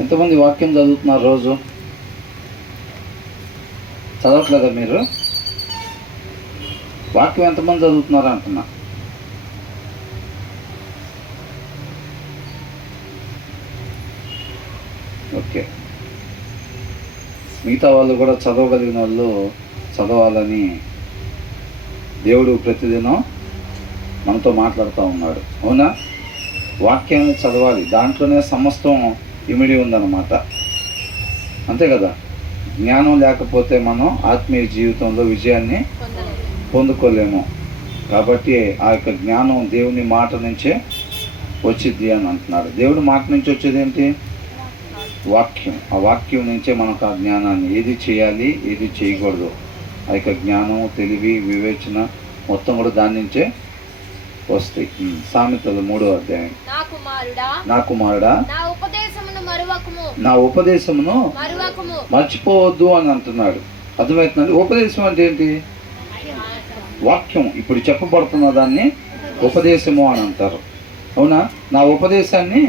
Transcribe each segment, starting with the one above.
ఎంతమంది వాక్యం చదువుతున్నారు రోజు? చదవట్లేదా మీరు? వాక్యం ఎంతమంది చదువుతున్నారు అంటున్నా. ఓకే, మిగతా వాళ్ళు కూడా చదవగలిగిన వాళ్ళు చదవాలని దేవుడు ప్రతిదినం మనతో మాట్లాడుతూ ఉన్నాడు. అవునా? వాక్యాన్ని చదవాలి, దాంట్లోనే సమస్తం ఇమిడి ఉందన్నమాట. అంతే కదా? జ్ఞానం లేకపోతే మనం ఆత్మీయ జీవితంలో విజయాన్ని పొందుకోలేము. కాబట్టి ఆ యొక్క జ్ఞానం దేవుని మాట నుంచే వచ్చిద్ది అని అంటున్నాడు. దేవుడి మాట నుంచి వచ్చేది ఏంటి? వాక్యం. ఆ వాక్యం నుంచే మనకు ఆ జ్ఞానాన్ని, ఏది చేయాలి ఏది చేయకూడదు, ఆ యొక్క జ్ఞానం, తెలివి, వివేచన మొత్తం కూడా దాని నుంచే వస్తాయి. సామెతలు 3వ అధ్యాయం. నా కుమారుడా నా ఉపదేశమును మర్చిపోవద్దు అని అంటున్నాడు. అర్థమవుతుందండి? ఉపదేశం అంటే ఏంటి? వాక్యం. ఇప్పుడు చెప్పబడుతున్న దాన్ని ఉపదేశము అని అంటారు. అవునా? నా ఉపదేశాన్ని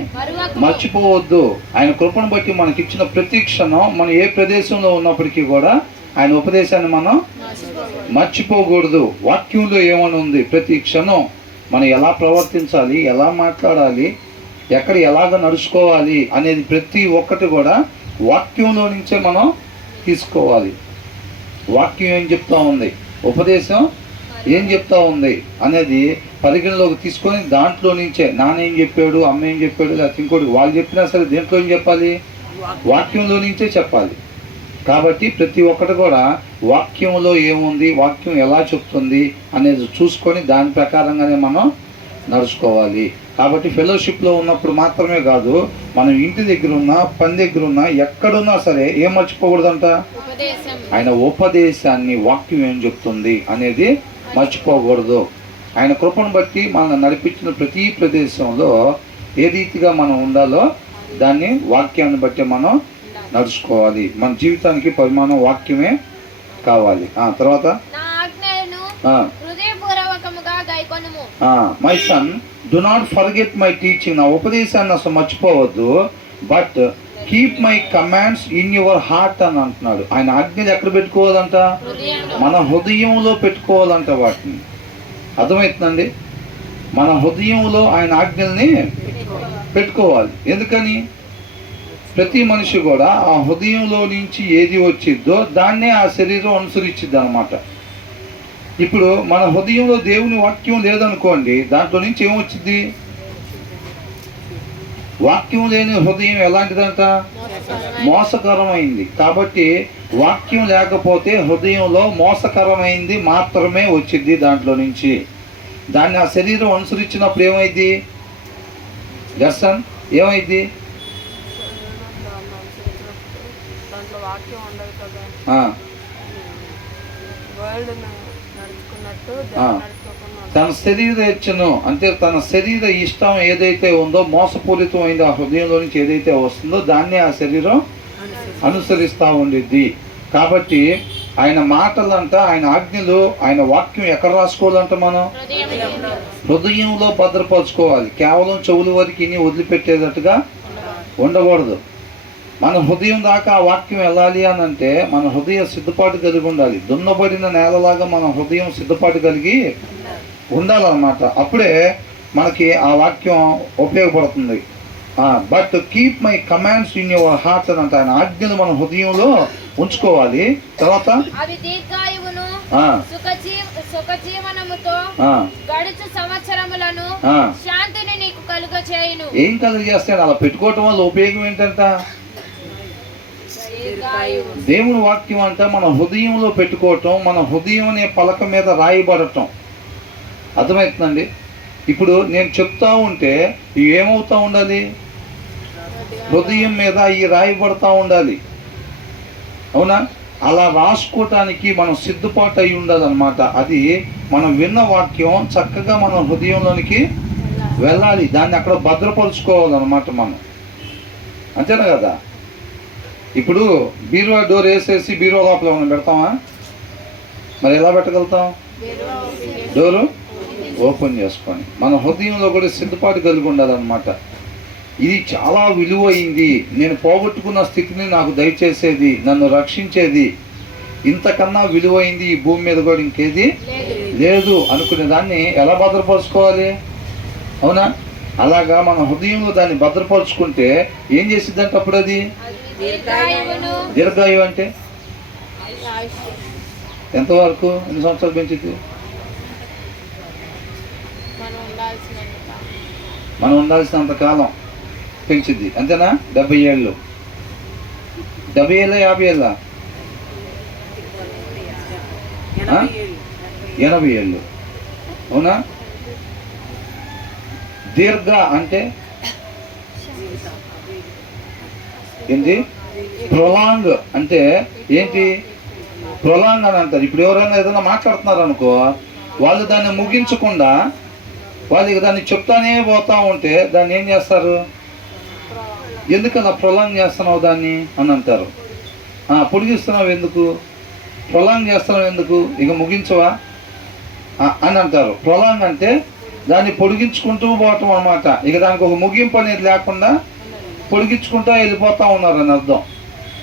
మర్చిపోవద్దు. ఆయన కృపను బట్టి మనకి ఇచ్చిన ప్రతి క్షణం, మనం ఏ ప్రదేశంలో ఉన్నప్పటికీ కూడా ఆయన ఉపదేశాన్ని మనం మర్చిపోకూడదు. వాక్యంలో ఏమని ఉంది? ప్రతి క్షణం మనం ఎలా ప్రవర్తించాలి, ఎలా మాట్లాడాలి, ఎక్కడ ఎలాగ నడుచుకోవాలి అనేది ప్రతి ఒక్కటి కూడా వాక్యంలో నుంచే మనం తీసుకోవాలి. వాక్యం ఏం చెప్తా ఉంది, ఉపదేశం ఏం చెప్తా ఉంది అనేది పరిగణలోకి తీసుకొని దాంట్లో నుంచే నాన్న ఏం చెప్పాడు, అమ్మ ఏం చెప్పాడు, లేకపోతే ఇంకోటి వాళ్ళు చెప్పినా సరే దేంట్లో ఏం చెప్పాలి? వాక్యంలో నుంచే చెప్పాలి. కాబట్టి ప్రతి ఒక్కటి కూడా వాక్యంలో ఏముంది, వాక్యం ఎలా చెప్తుంది అనేది చూసుకొని దాని ప్రకారంగానే మనం నడుచుకోవాలి. కాబట్టి ఫెలోషిప్లో ఉన్నప్పుడు మాత్రమే కాదు, మనం ఇంటి దగ్గర ఉన్నా, పని దగ్గర ఉన్నా, ఎక్కడున్నా సరే ఏం మర్చిపోకూడదంట? ఆయన ఉపదేశాన్ని, వాక్యం ఏం చెప్తుంది అనేది మర్చిపోకూడదు. ఆయన కృపను బట్టి మనం నడిపించిన ప్రతి ప్రదేశంలో ఏ రీతిగా మనం ఉండాలో దాన్ని వాక్యాన్ని బట్టి మనం నడుచుకోవాలి. మన జీవితానికి పరిమాణం వాక్యమే కావాలి. తర్వాత my son do not forget my teaching, నా ఉపదేశాన్ని అసలు మర్చిపోవద్దు, but keep my commands in your heart అని అంటున్నాడు. ఆయన ఆజ్ఞలు ఎక్కడ పెట్టుకోవాలంట? మన హృదయంలో పెట్టుకోవాలంట వాటిని. అర్థమవుతుందండి? మన హృదయంలో ఆయన ఆజ్ఞల్ని పెట్టుకోవాలి. ఎందుకని? ప్రతి మనిషి కూడా ఆ హృదయంలో నుంచి ఏది వచ్చిద్దో దాన్నే ఆ శరీరం అనుసరించిద్ది అనమాట. ఇప్పుడు మన హృదయంలో దేవుని వాక్యం లేదనుకోండి, దాంట్లో నుంచి ఏమొచ్చింది? వాక్యం లేని హృదయం ఎలాంటిదంట? మోసకరమైంది. కాబట్టి వాక్యం లేకపోతే హృదయంలో మోసకరమైంది మాత్రమే వచ్చింది దాంట్లో నుంచి. దాన్ని ఆ శరీరం అనుసరించినప్పుడు ఏమైంది? దర్శన్ ఏమైంది? తన శరీర ఇచ్చను అంటే తన శరీర ఇష్టం ఏదైతే ఉందో, మోసపూరితమైంది ఆ హృదయంలో నుంచి ఏదైతే వస్తుందో దాన్ని ఆ శరీరం అనుసరిస్తూ ఉండిద్ది. కాబట్టి ఆయన మాటలంట, ఆయన ఆజ్ఞలు, ఆయన వాక్యం ఎక్కడ రాసుకోవాలంట? మనం హృదయంలో భద్రపరచుకోవాలి. కేవలం చెవుల వరకు వదిలిపెట్టేటట్టుగా ఉండకూడదు. మన హృదయం దాకా ఆ వాక్యం వెళ్ళాలి అని అంటే మన హృదయం సిద్ధపాటు కలిగి ఉండాలి. దున్నబడిన నేలలాగా మన హృదయం సిద్ధపాటు కలిగి ఉండాలన్నమాట. అప్పుడే మనకి ఆ వాక్యం ఉపయోగపడుతుంది. But keep my commands in your heart అని అంటే ఆయన ఆజ్ఞలు మన హృదయంలో ఉంచుకోవాలి. తర్వాత ఏం కలుగజేస్తాడు? అలా పెట్టుకోవటం వల్ల ఉపయోగం ఏంటంట? దేవుని వాక్యం అంతా మన హృదయంలో పెట్టుకోవటం, మన హృదయం అనే పలక మీద రాయబడటం. అర్థమవుతుందండి? ఇప్పుడు నేను చెప్తా ఉంటే ఇవి ఏమవుతూ ఉండాలి? హృదయం మీద ఇవి రాయబడతా ఉండాలి. అవునా? అలా రాసుకోవటానికి మనం సిద్ధపాటు అయి ఉండాలన్నమాట. అది మనం విన్న వాక్యం చక్కగా మన హృదయంలోనికి వెళ్ళాలి. దాన్ని అక్కడ భద్రపరుచుకోవాలన్నమాట మనం. అంతేనా కదా? ఇప్పుడు బీరువా డోర్ వేసేసి బీరువా లోపల మనం పెడతామా? మరి ఎలా పెట్టగలుగుతాం? డోరు ఓపెన్ చేసుకొని మన హృదయంలో కూడా సిద్ధపాటు కలిగి ఉండాలన్నమాట. ఇది చాలా విలువైంది, నేను పోగొట్టుకున్న స్థితిని నాకు దయచేసేది, నన్ను రక్షించేది, ఇంతకన్నా విలువైంది ఈ భూమి మీద కూడా ఇంకేది లేదు అనుకునే దాన్ని ఎలా భద్రపరుచుకోవాలి? అవునా? అలాగా మన హృదయంలో దాన్ని భద్రపరుచుకుంటే ఏం చేసిద్దంటే అప్పుడు అది దీర్ఘాయువు. అంటే ఎంతవరకు, ఎన్ని సంవత్సరాలు పెంచిద్ది? మనం ఉండాల్సినంత కాలం పెంచిద్ది, అంతేనా? 70 ఏళ్ళు, 70 ఏళ్ళ 50 ఏళ్ళ 80 ఏళ్ళు. అవునా? దీర్ఘ అంటే ఏంటి? ప్రొలాంగ్ అంటే ఏంటి? ప్రొలాంగ్ అని అంటారు. ఇప్పుడు ఎవరైనా ఏదైనా మాట్లాడుతున్నారు అనుకో, వాళ్ళు దాన్ని ముగించకుండా వాళ్ళకి దాన్ని చెప్తానే పోతా ఉంటే దాన్ని ఏం చేస్తారు? ఎందుకు అలా ప్రొలాంగ్ చేస్తున్నావు దాన్ని అని అంటారు. పొడిగిస్తున్నావు ఎందుకు? ప్రొలాంగ్ చేస్తున్నావు ఎందుకు? ఇక ముగించవా అని అంటారు. ప్రొలాంగ్ అంటే దాన్ని పొడిగించుకుంటూ పోవటం అన్నమాట. ఇక దానికి ఒక ముగింపు అనేది లేకుండా పొడిగించుకుంటూ వెళ్ళిపోతూ ఉన్నారు అని అర్థం.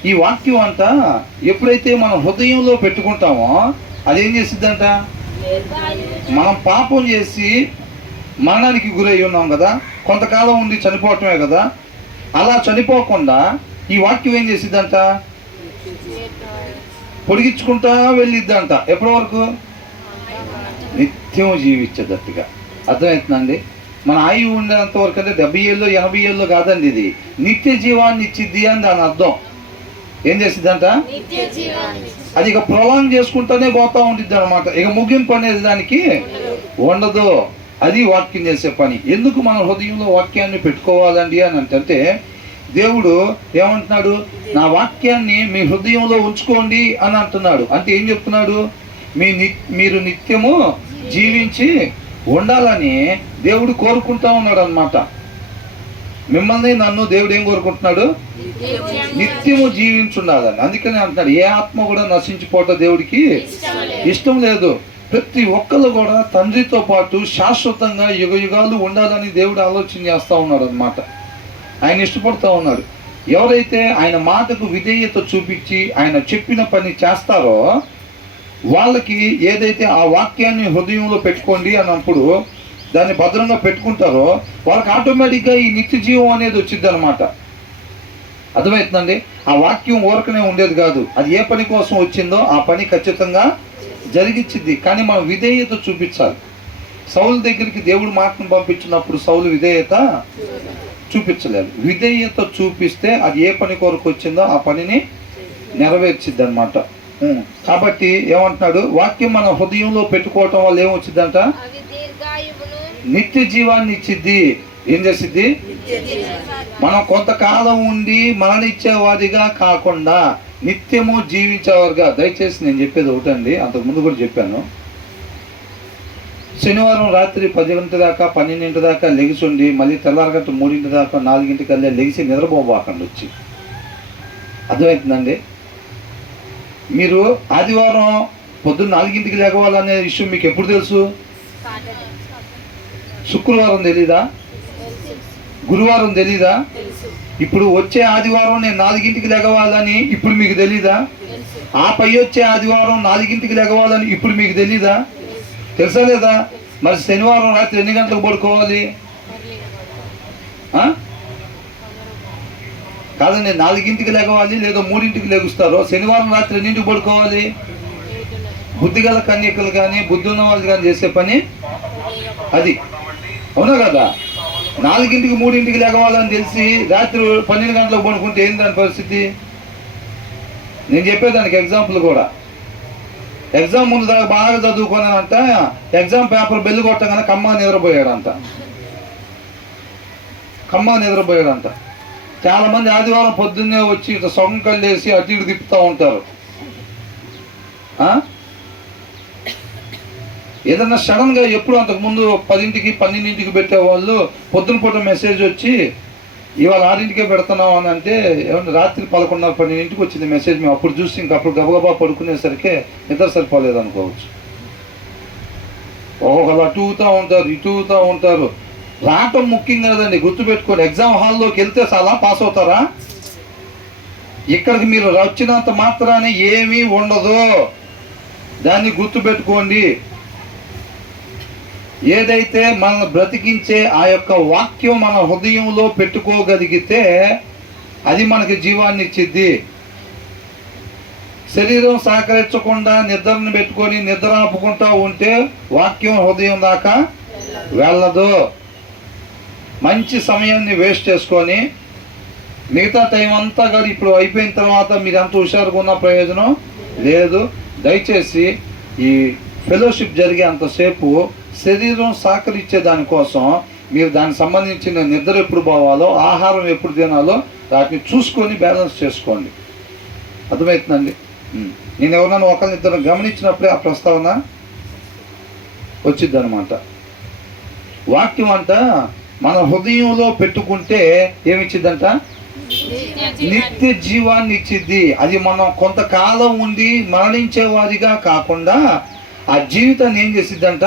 ఈ వాక్యం అంతా ఎప్పుడైతే మనం హృదయంలో పెట్టుకుంటామో అదేం చేసిద్దంట? మనం పాపం చేసి మరణానికి గురై ఉన్నాం కదా, కొంతకాలం ఉండి చనిపోవటమే కదా, అలా చనిపోకుండా ఈ వాక్యం ఏం చేసిద్దంట? పొడిగించుకుంటా వెళ్ళిద్దంట. ఎప్పటి వరకు? నిత్యం జీవించేటట్టుగా. అర్థమవుతుందండి? మన ఆయువు ఉండేంత వరకు అంటే 70 ఏళ్ళు 80 ఏళ్ళు కాదండి, ఇది నిత్య జీవాన్ని ఇచ్చిద్ది అని దాని అర్థం. ఏం చేసిద్దంట? అది ఇక ప్రొలాంగ్ చేసుకుంటూనే పోతా ఉంటుంది అనమాట. ఇక ముగింపు అనేది దానికి ఉండదు. అది వాక్యం చేసే పని. ఎందుకు మన హృదయంలో వాక్యాన్ని పెట్టుకోవాలండి అని అంటే, దేవుడు ఏమంటున్నాడు? నా వాక్యాన్ని మీ హృదయంలో ఉంచుకోండి అని అంటున్నాడు. అంటే ఏం చెప్తున్నాడు? మీరు నిత్యము జీవించి ఉండాలని దేవుడు కోరుకుంటా ఉన్నాడు అన్నమాట. మిమ్మల్ని నన్ను దేవుడు ఏం కోరుకుంటున్నాడు? నిత్యము జీవించుండాలని. అందుకని అంటున్నాడు, ఏ ఆత్మ కూడా నశించిపోవటం దేవుడికి ఇష్టం లేదు. ప్రతి ఒక్కళ్ళు కూడా తండ్రితో పాటు శాశ్వతంగా యుగ యుగాలు ఉండాలని దేవుడు ఆలోచన చేస్తూ ఉన్నాడు అన్నమాట. ఆయన ఇష్టపడుతూ ఉన్నాడు. ఎవరైతే ఆయన మాటకు విధేయత చూపించి ఆయన చెప్పిన పని చేస్తారో వాళ్ళకి, ఏదైతే ఆ వాక్యాన్ని హృదయంలో పెట్టుకోండి అన్నప్పుడు దాన్ని భద్రంగా పెట్టుకుంటారో వాళ్ళకి ఆటోమేటిక్గా ఈ నిత్య జీవం అనేది వచ్చింది అనమాట. అర్థమవుతుందండి? ఆ వాక్యం ఊరకనే ఉండేది కాదు. అది ఏ పని కోసం వచ్చిందో ఆ పని ఖచ్చితంగా జరిగించింది. కానీ మనం విధేయత చూపించాలి. సౌలు దగ్గరికి దేవుడు మాటను పంపించినప్పుడు సౌలు విధేయత చూపించలేదు. విధేయత చూపిస్తే అది ఏ పని కొరకు వచ్చిందో ఆ పనిని నెరవేర్చిద్ది అనమాట. కాబట్టి ఏమంటున్నాడు? వాక్యం మన హృదయంలో పెట్టుకోవటం వల్ల ఏమొచ్చిద్దంట? నిత్య జీవాన్ని ఇచ్చిద్ది. ఏం చేసిద్ది? మనం కొంతకాలం ఉండి మరణించేవాదిగా కాకుండా నిత్యము జీవించేవారుగా. దయచేసి నేను చెప్పేది ఒకటండి, అంతకుముందు కూడా చెప్పాను. శనివారం రాత్రి 10 గంటల దాకా 12 దాకా లెగిసుండి మళ్ళీ తెల్లారగంట 3 దాకా 4 కల్లా లెగిసి నిద్రపోబాకండి వచ్చి. అర్థమవుతుందండి? మీరు ఆదివారం పొద్దున్న 4 లేగవాలనే విషయం మీకు ఎప్పుడు తెలుసు? శుక్రవారం తెలీదా? గురువారం తెలీదా? ఇప్పుడు వచ్చే ఆదివారం నేను 4 లేగవాలని ఇప్పుడు మీకు తెలీదా? ఆ పై వచ్చే ఆదివారం 4 లేగవాలని ఇప్పుడు మీకు తెలీదా? తెలుసా లేదా? మరి శనివారం రాత్రి ఎన్ని గంటలకు పడుకోవాలి? కాదండి, 4 లేగవాలి లేదా 3 లెగుస్తారో. శనివారం రాత్రి ఎన్నింటికి పడుకోవాలి? బుద్ధిగల కన్యకలు కానీ బుద్ధి ఉన్న వాళ్ళు కానీ చేసే పని అది. అవునా కదా? 4 3 లేగవాలని తెలిసి రాత్రి 12 గంటలకు పడుకుంటే ఏంటి దాని పరిస్థితి? నేను చెప్పేదానికి ఎగ్జాంపుల్ కూడా. ఎగ్జామ్ ముందు దాకా బాగా చదువుకున్నానంట, ఎగ్జామ్ పేపర్ బెల్లు కొట్టగానే కమ్మగా నిద్రపోయాడంట. చాలామంది ఆదివారం పొద్దున్నే వచ్చి ఇట్లా సొంగ కళ్ళేసి అటు ఇటు తిప్పుతూ ఉంటారు. ఏదన్నా సడన్గా ఎప్పుడు అంతకుముందు 10 12 పెట్టేవాళ్ళు పొద్దున పూట మెసేజ్ వచ్చి ఇవాళ 6 పెడుతున్నాం అని అంటే, ఏమన్నా రాత్రి 11:30 12 వచ్చింది మెసేజ్. మేము అప్పుడు చూసి ఇంకప్పుడు గబగబా పడుకునేసరికి నిద్ర సరిపోలేదు అనుకోవచ్చు. ఒక్కొక్కరు అటుతూ ఉంటారు, ఇటుతూ ఉంటారు. రావటం ముఖ్యం కదండి, గుర్తుపెట్టుకోండి. ఎగ్జామ్ హాల్లోకి వెళ్తే చాలా పాస్ అవుతారా? ఇక్కడికి మీరు వచ్చినంత మాత్రాన్ని ఏమీ ఉండదు, దాన్ని గుర్తుపెట్టుకోండి. ఏదైతే మనల్ని బ్రతికించే ఆ యొక్క వాక్యం మన హృదయంలో పెట్టుకోగలిగితే అది మనకి జీవాన్ని ఇచ్చిద్ది. శరీరం సహకరించకుండా నిద్రను పెట్టుకొని నిద్ర ఆపుకుంటూ ఉంటే వాక్యం హృదయం దాకా వెళ్ళదు. మంచి సమయాన్ని వేస్ట్ చేసుకొని మిగతా టైం అంతా కానీ ఇప్పుడు అయిపోయిన తర్వాత మీరు ఎంత హుషారుగా ఉన్న ప్రయోజనం లేదు. దయచేసి ఈ ఫెలోషిప్ జరిగే అంతసేపు శరీరం సహకరించే దానికోసం మీరు దానికి సంబంధించిన నిద్ర ఎప్పుడు పోవాలో, ఆహారం ఎప్పుడు తినాలో వాటిని చూసుకొని బ్యాలెన్స్ చేసుకోండి. అర్థమవుతుందండి? నేను ఎవరన్నా ఒకరినిద్దరు గమనించినప్పుడే ఆ ప్రస్తావన వచ్చింది అనమాట. వాక్యం అంట మన హృదయంలో పెట్టుకుంటే ఏమిచ్చిద్దంట? నిత్య జీవాన్ని ఇచ్చిద్ది. అది మనం కొంతకాలం ఉండి మరణించే వారిగా కాకుండా ఆ జీవితాన్ని ఏం చేసిద్దంట?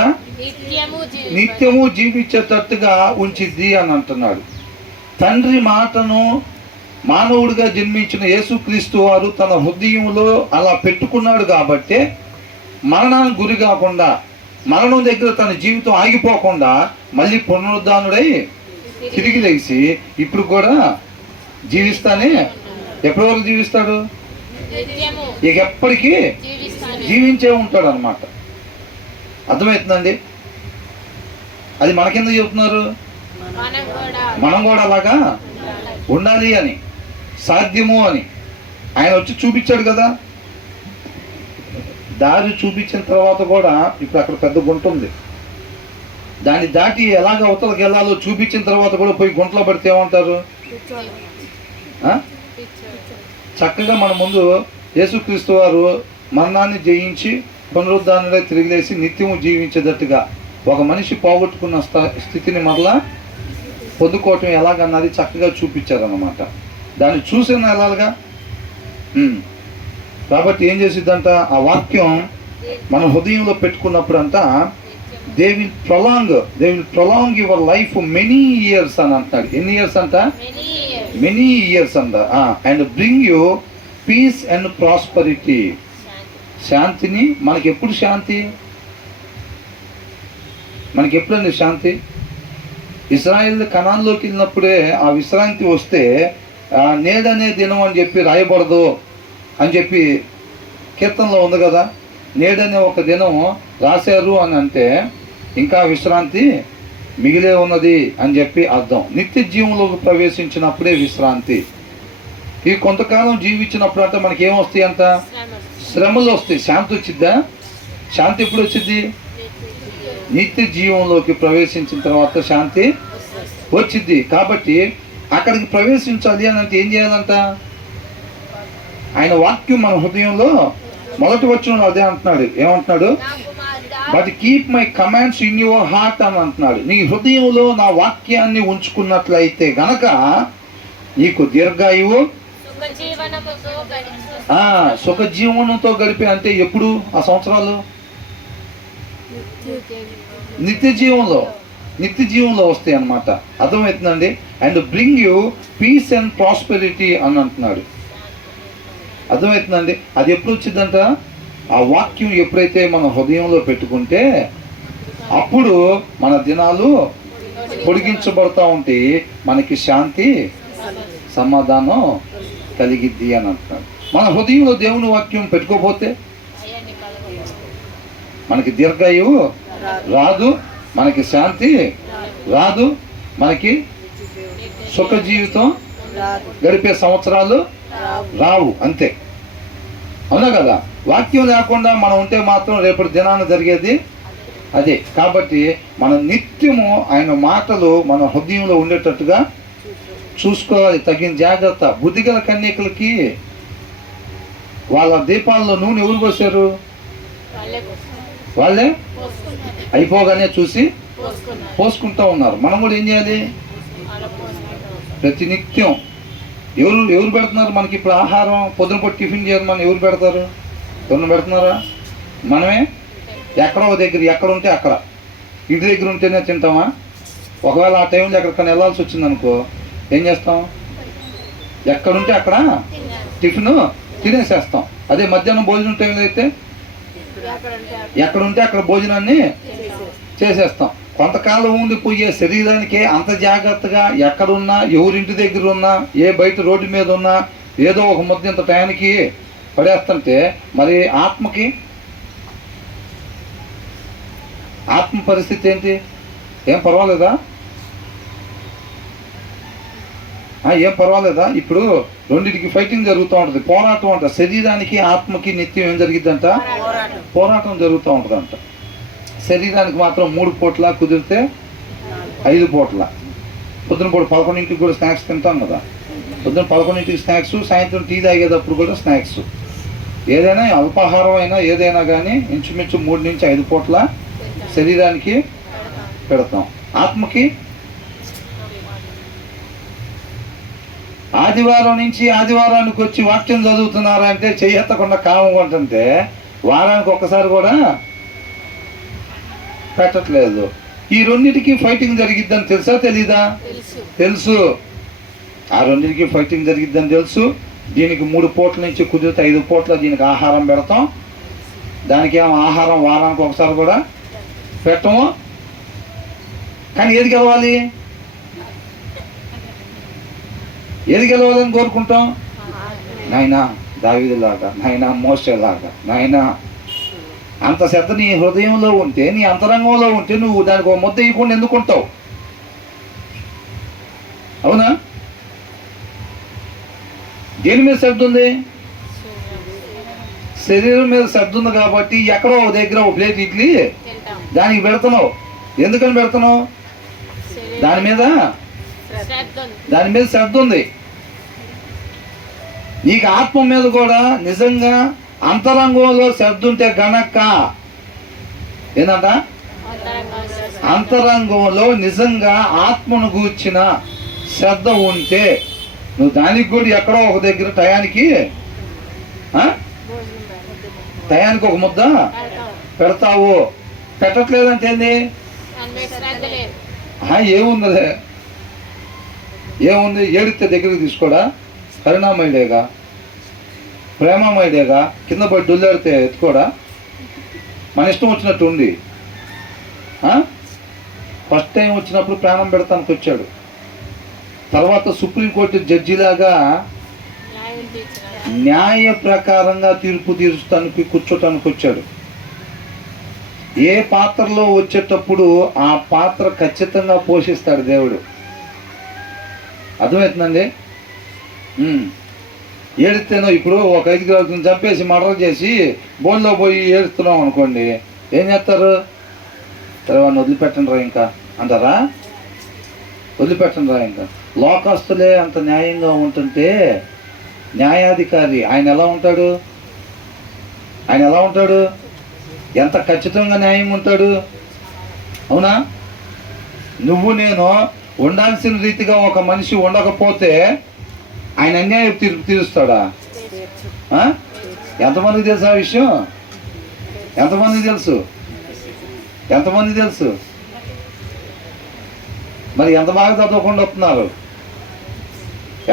నిత్యము జీవించేటట్టుగా ఉంచిద్ది అని అంటున్నాడు. తండ్రి మాటను మానవుడిగా జన్మించిన యేసుక్రీస్తు వారు తన హృదయంలో అలా పెట్టుకున్నాడు కాబట్టి మరణానికి గురి కాకుండా, మరణం దగ్గర తన జీవితం ఆగిపోకుండా మళ్ళీ పునరుద్ధానుడై తిరిగి లేచి ఇప్పుడు కూడా జీవిస్తానే. ఎప్పటి వరకు జీవిస్తాడు? ఇక ఎప్పటికీ జీవించే ఉంటాడు అన్నమాట. అర్థమవుతుందండి? అది మనకెందుకు చెబుతున్నారు? మనం కూడా అలాగా ఉండాలి అని, సాధ్యము అని ఆయన వచ్చి చూపించాడు కదా. దారి చూపించిన తర్వాత కూడా ఇప్పుడు అక్కడ పెద్ద గుంట ఉంది, దాన్ని దాటి ఎలాగ అవతలకి వెళ్ళాలో చూపించిన తర్వాత కూడా పోయి గుంటలో పడితే ఏమంటారు? చక్కగా మన ముందు యేసుక్రీస్తు వారు మరణాన్ని జయించి పునరుద్ధానుడై తిరిగి లేచి నిత్యము జీవించేటట్టుగా ఒక మనిషి పోగొట్టుకున్న స్థితిని మరలా పొందుకోవటం ఎలాగన్నది చక్కగా చూపించారన్నమాట. దాన్ని చూసిన ఎలాగా. కాబట్టి ఏం చేసిద్దంట? ఆ వాక్యం మన హృదయంలో పెట్టుకున్నప్పుడు అంట they will prolong your life many years అని అంటాడు. ఎన్ని ఇయర్స్ అంట? మెనీ ఇయర్స్ అంట. And bring you peace and prosperity. శాంతిని. మనకి ఎప్పుడు శాంతి? మనకి ఎప్పుడండి శాంతి? ఇశ్రాయేల్ కనాన్లోకి వెళ్ళినప్పుడే ఆ విశ్రాంతి వస్తే నేడనే దినం అని చెప్పి రాయబడదు అని చెప్పి కీర్తనలో ఉంది కదా. నేడనే ఒక దినం రాశారు అని అంటే ఇంకా విశ్రాంతి మిగిలే ఉన్నది అని చెప్పి అర్థం. నిత్య జీవంలోకి ప్రవేశించినప్పుడే విశ్రాంతి. ఈ కొంతకాలం జీవించినప్పుడు అంటే మనకి ఏమొస్తాయి అంట? శ్రమలు వస్తాయి. శాంతి వచ్చిద్దా? శాంతి ఎప్పుడు వచ్చింది? నిత్య జీవంలోకి ప్రవేశించిన తర్వాత శాంతి వచ్చింది. కాబట్టి అక్కడికి ప్రవేశించాలి అని అంటే ఏం చేయాలంట? ఆయన వాక్యం మన హృదయంలో మొదటి వచనంలో అదే అంటున్నాడు. ఏమంటున్నాడు? But keep my commands in your heart అని అంటున్నాడు. నీ హృదయంలో నా వాక్యాన్ని ఉంచుకున్నట్లయితే గనక నీకు దీర్ఘాయువు, సుఖ జీవనంతో గడిపే. అంటే ఎప్పుడు ఆ సంవత్సరాలు? నిత్య జీవంలో వస్తాయి అన్నమాట. అర్థమవుతుందండి? And bring you peace and prosperity అని అంటున్నాడు. అర్థమవుతుందండి? అది ఎప్పుడు వచ్చిందంట? ఆ వాక్యం ఎప్పుడైతే మన హృదయంలో పెట్టుకుంటే అప్పుడు మన దినాలు పొడిగించబడతా ఉంటే మనకి శాంతి సమాధానం కలిగిద్ది అని అంటున్నాడు. మన హృదయంలో దేవుని వాక్యం పెట్టుకోకపోతే మనకి దీర్ఘాయువు రాదు, మనకి శాంతి రాదు, మనకి సుఖ జీవితం గడిపే సంవత్సరాలు రావు. అంతే, అవునా కదా? వాక్యం లేకుండా మనం ఉంటే మాత్రం రేపటి దినాన జరిగేది అదే. కాబట్టి మనం నిత్యము ఆయన మాటలు మన హృదయంలో ఉండేటట్టుగా చూసుకోవాలి. తగిన జాగ్రత్త. బుద్ధిగల కన్యకలకి వాళ్ళ దీపాల్లో నూనె ఎవరు పోసారు? వాళ్ళే అయిపోగానే చూసి పోసుకుంటూ ఉన్నారు. మనం కూడా ఏం చేయాలి? ప్రతినిత్యం ఎవరు పెడుతున్నారు మనకి? ఇప్పుడు ఆహారం పొద్దునపూట టిఫిన్ చేయాలి, మనం ఎవరు పెడతారు? ఎవరిని పెడుతున్నారా? మనమే. ఎక్కడో దగ్గర, ఎక్కడ ఉంటే అక్కడ. ఇంటి దగ్గర ఉంటేనే తింటామా? ఒకవేళ ఆ టైంలో ఎక్కడికైనా వెళ్ళాల్సి వచ్చింది అనుకో, ఏం చేస్తాం? ఎక్కడుంటే అక్కడ టిఫిన్ తినేసేస్తాం. అదే మధ్యాహ్నం భోజనం టైంలో అయితే ఎక్కడుంటే అక్కడ భోజనాన్ని చేసేస్తాం. కొంతకాలం ఉండిపోయే శరీరానికి అంత జాగ్రత్తగా ఎక్కడున్నా, ఎవరింటి దగ్గర ఉన్నా, ఏ బయట రోడ్డు మీద ఉన్నా ఏదో ఒక ముద్ద ఇంత టయానికి పడేస్తుంటే మరి ఆత్మ పరిస్థితి ఏంటి? ఏం పర్వాలేదా? ఏం పర్వాలేదా? ఇప్పుడు రెండింటికి ఫైటింగ్ జరుగుతూ ఉంటుంది, పోరాటం అంట. శరీరానికి ఆత్మకి నిత్యం ఏం జరిగిద్దంట? పోరాటం జరుగుతూ ఉంటుందంట. శరీరానికి మాత్రం 3 పూట్ల, కుదిరితే 5 పూట్ల. పొద్దున పూట 11ంటికి కూడా స్నాక్స్ తింటాం కదా. పొద్దున 11ంటికి స్నాక్స్, సాయంత్రం టీ తాగేటప్పుడు కూడా స్నాక్స్. ఏదైనా అల్పాహారం అయినా ఏదైనా కానీ ఇంచుమించు 3 నుంచి 5 పూట్ల శరీరానికి పెడతాం. ఆత్మకి ఆదివారం నుంచి ఆదివారానికి వచ్చి వాక్యం చదువుతున్నారా అంటే చెయ్యెత్తకుండా కామం ఉంటుంటే వారానికి ఒక్కసారి కూడా పెట్టట్లేదు. ఈ రెండింటికి ఫైటింగ్ జరిగిద్దని తెలుసా తెలీదా? తెలుసు. ఆ రెండింటికి ఫైటింగ్ జరిగిద్దని తెలుసు. దీనికి 3 పూట్ల నుంచి కుదిరితే 5 పూట్ల దీనికి ఆహారం పెడతాం. దానికి ఏమో ఆహారం వారానికి ఒకసారి కూడా పెట్టము. కానీ ఏది గెలవాలి? ఏది గెలవాలని కోరుకుంటాం? నాయనా దావీదులాగా, నాయనా మోసేలాగా, నాయనా అంత శ్రద్ధ నీ హృదయంలో ఉంటే, నీ అంతరంగంలో ఉంటే నువ్వు దానికి ఒక ముద్ద ఇవ్వకుండా ఎందుకుంటావు? అవునా? దేని మీద శ్రద్ధ ఉంది? శరీరం మీద శ్రద్ధ ఉంది కాబట్టి ఎక్కడో ఒక దగ్గర ఒక ప్లేట్ ఇడ్లీ దానికి పెడుతున్నావు. ఎందుకని పెడుతున్నావు? దాని మీద శ్రద్ధ ఉంది. నీకు ఆత్మ మీద కూడా నిజంగా అంతరంగంలో శ్రద్ధ ఉంటే గనక, ఏంటంట? అంతరంగంలో నిజంగా ఆత్మను గూర్చిన శ్రద్ధ ఉంటే నువ్వు దానికి కూడా ఎక్కడో ఒక దగ్గర టయానికి ఒక ముద్ద పెడతావు. పెట్టట్లేదంటే ఏంది? ఏముంది? ఏడితే దగ్గరికి తీసుకోడా? కరుణామయుడేగా, ప్రేమమయుడేగా. కింద పడి డొల్లాడితే ఎత్తుకోడా? మన ఇష్టం వచ్చినట్టు ఉంది. ఫస్ట్ టైం వచ్చినప్పుడు ప్రాణం పెడతానికి వచ్చాడు. తర్వాత సుప్రీంకోర్టు జడ్జిలాగా న్యాయ ప్రకారంగా తీర్పు తీర్చడానికి కూర్చోటానికి వచ్చాడు. ఏ పాత్రలో వచ్చేటప్పుడు ఆ పాత్ర ఖచ్చితంగా పోషిస్తాడు దేవుడు. అర్థమవుతుందండి? ఏడిస్తేనో ఇప్పుడు ఒక 5 చంపేసి మర్డర్ చేసి బోన్లో పోయి ఏడుస్తున్నాం అనుకోండి, ఏం చేస్తారు? సరే వాడిని వదిలిపెట్టండి రా ఇంకా అంటారా? వదిలిపెట్టండి రా ఇంకా. లోకస్తులే అంత న్యాయంగా ఉంటుంటే న్యాయాధికారి ఆయన ఎలా ఉంటాడు? ఎంత ఖచ్చితంగా న్యాయం ఉంటాడు? అవునా? నువ్వు నేను ఉండాల్సిన రీతిగా ఒక మనిషి ఉండకపోతే ఆయన అన్యాయం తీరుస్తాడా? ఎంతమందికి తెలుసు ఆ విషయం? ఎంతమందికి తెలుసు? మరి ఎంత బాగా చదవకుండా వస్తున్నారు?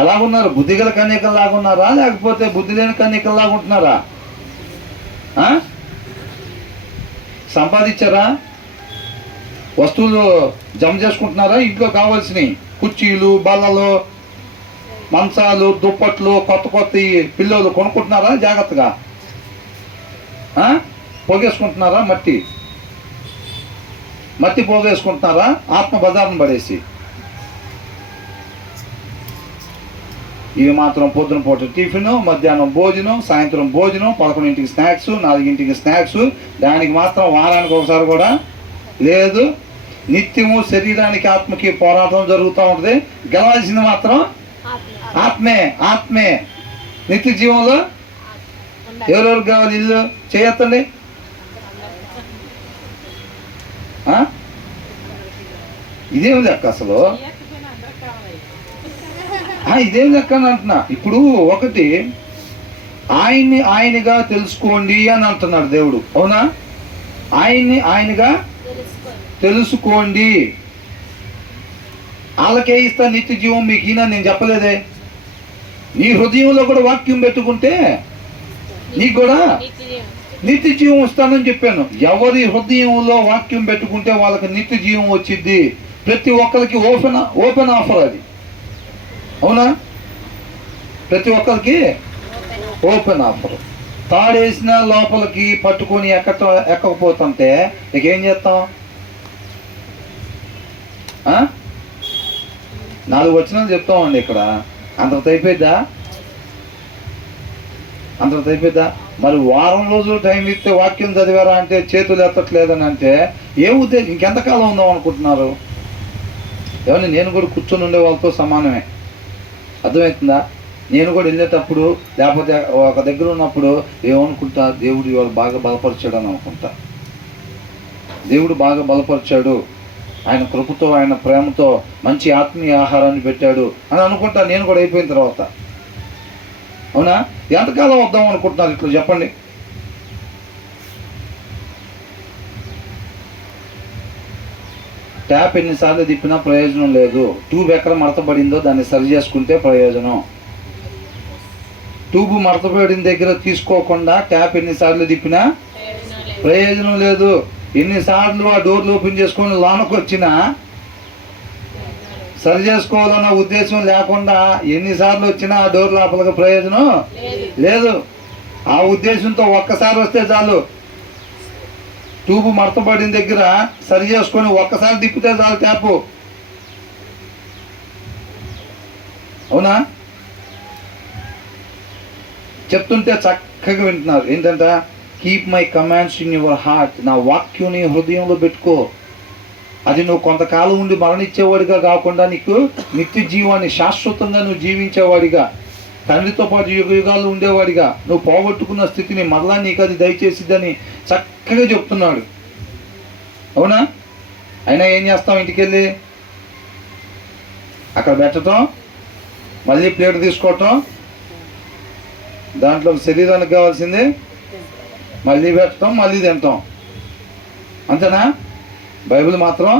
ఎలాగున్నారు? బుద్ధిగల కన్యకల్లాగా ఉన్నారా, లేకపోతే బుద్ధి లేని కన్యకల్లాగా ఉంటున్నారా? సంపాదించారా? వస్తువులు జమ చేసుకుంటున్నారా? ఇంట్లో కావాల్సినవి కుర్చీలు, బల్లలు, మంచాలు, దుప్పట్లు, కొత్త పిల్లోలు కొనుక్కుంటున్నారా? జాగ్రత్తగా పోగేసుకుంటున్నారా? మట్టి పోగేసుకుంటున్నారా? ఆత్మ బజార్ను పడేసి. ఇవి మాత్రం పొద్దున పూట టిఫిన్, మధ్యాహ్నం భోజనం, సాయంత్రం భోజనం, 11ంటికి స్నాక్స్, 4ంటికి స్నాక్స్. దానికి మాత్రం వారానికి ఒకసారి కూడా లేదు. నిత్యము శరీరానికి ఆత్మకి పోరాటం జరుగుతూ ఉంటుంది. గెలవాల్సింది మాత్రం ఆత్మే. నిత్య జీవంలో ఎవరెవరికి కావాలి? ఇల్లు చేయొద్దండి. ఇదేం లెక్క అసలు? ఇదేం లెక్క అని అంటున్నా. ఇప్పుడు ఒకటి ఆయన్ని ఆయనగా తెలుసుకోండి అని అంటున్నాడు దేవుడు. అవునా? ఆయన్ని ఆయనగా తెలుసుకోండి. వాళ్ళకే ఇస్తా నిత్య జీవం, మీకు ఈయన నేను చెప్పలేదే. నీ హృదయంలో కూడా వాక్యం పెట్టుకుంటే నీకు కూడా నిత్య జీవం ఇస్తానని చెప్పాను. ఎవరి హృదయంలో వాక్యం పెట్టుకుంటే వాళ్ళకి నిత్య జీవం వచ్చింది. ప్రతి ఒక్కరికి ఓపెన్ ఆఫర్ అది, అవునా? ప్రతి ఒక్కరికి ఓపెన్ ఆఫర్. తాడేసిన లోపలికి పట్టుకొని ఎక్కకపోతుంటే ఇక ఏం చేస్తాం? 4 వచనాలు చెప్తామండి ఇక్కడ. అంతకు అయిపోయిద్దా? మరి వారం రోజులు టైం ఇస్తే వాక్యం చదివారా అంటే చేతులు ఎత్తట్లేదని అంటే ఏ ఉద్దేశం? ఇంకెంతకాలం ఉందాం అనుకుంటున్నారు? ఏమన్నా నేను కూడా కూర్చొని ఉండే వాళ్ళతో సమానమే. అర్థమవుతుందా? నేను కూడా వెళ్ళేటప్పుడు లేకపోతే ఒక దగ్గర ఉన్నప్పుడు ఏమనుకుంటా, దేవుడు ఇవాళ బాగా బలపరిచాడు అని అనుకుంటా. దేవుడు బాగా బలపరిచాడు, ఆయన కృపతో ఆయన ప్రేమతో మంచి ఆత్మీయ ఆహారాన్ని పెట్టాడు అని అనుకుంటా నేను కూడా అయిపోయిన తర్వాత. అవునా? ఎంతకాలం వద్దాం అనుకుంటున్నారు ఇట్లా చెప్పండి? ట్యాప్ ఎన్నిసార్లు తిప్పినా ప్రయోజనం లేదు. ట్యూబ్ ఎక్కడ మడతపడిందో దాన్ని సరి చేసుకుంటే ప్రయోజనం. ట్యూబ్ మడతపడిన దగ్గర తీసుకోకుండా ట్యాప్ ఎన్నిసార్లు తిప్పినా ప్రయోజనం లేదు. ఎన్నిసార్లు ఆ డోర్లు ఓపెన్ చేసుకొని లోనకు వచ్చినా సరి చేసుకోవాలన్న ఉద్దేశం లేకుండా ఎన్నిసార్లు వచ్చినా ఆ డోర్ లోపలికి ప్రయోజనం లేదు. ఆ ఉద్దేశంతో ఒక్కసారి వస్తే చాలు, ట్యూబ్ మడతపడిన దగ్గర సరి చేసుకొని ఒక్కసారి తిప్పితే చాలు ట్యాపు. అవునా? చెప్తుంటే చక్కగా వింటున్నారు. ఏంటంటే keep my commands in your heart. నా వాక్యం నీ హృదయంలో పెట్టుకో. అది నువ్వు కొంతకాలం ఉండి మరణించేవాడిగా కాకుండా నీకు నిత్య జీవాన్ని శాశ్వతంగా నువ్వు జీవించేవాడిగా, తండ్రితో పాటు యుగాలు ఉండేవాడిగా, నువ్వు పోగొట్టుకున్న స్థితిని మరలా నీకు అది దయచేసిద్దని చక్కగా చెప్తున్నాడు. అవునా? అయినా ఏం చేస్తాం? ఇంటికి వెళ్ళి అక్కడ పెట్టడం, మళ్ళీ ప్లేట్ తీసుకోవటం, దాంట్లో శరీరానికి కావాల్సింది మళ్ళీ పెట్టడం, మళ్ళీ తింటాం. అంతేనా? బైబిల్ మాత్రం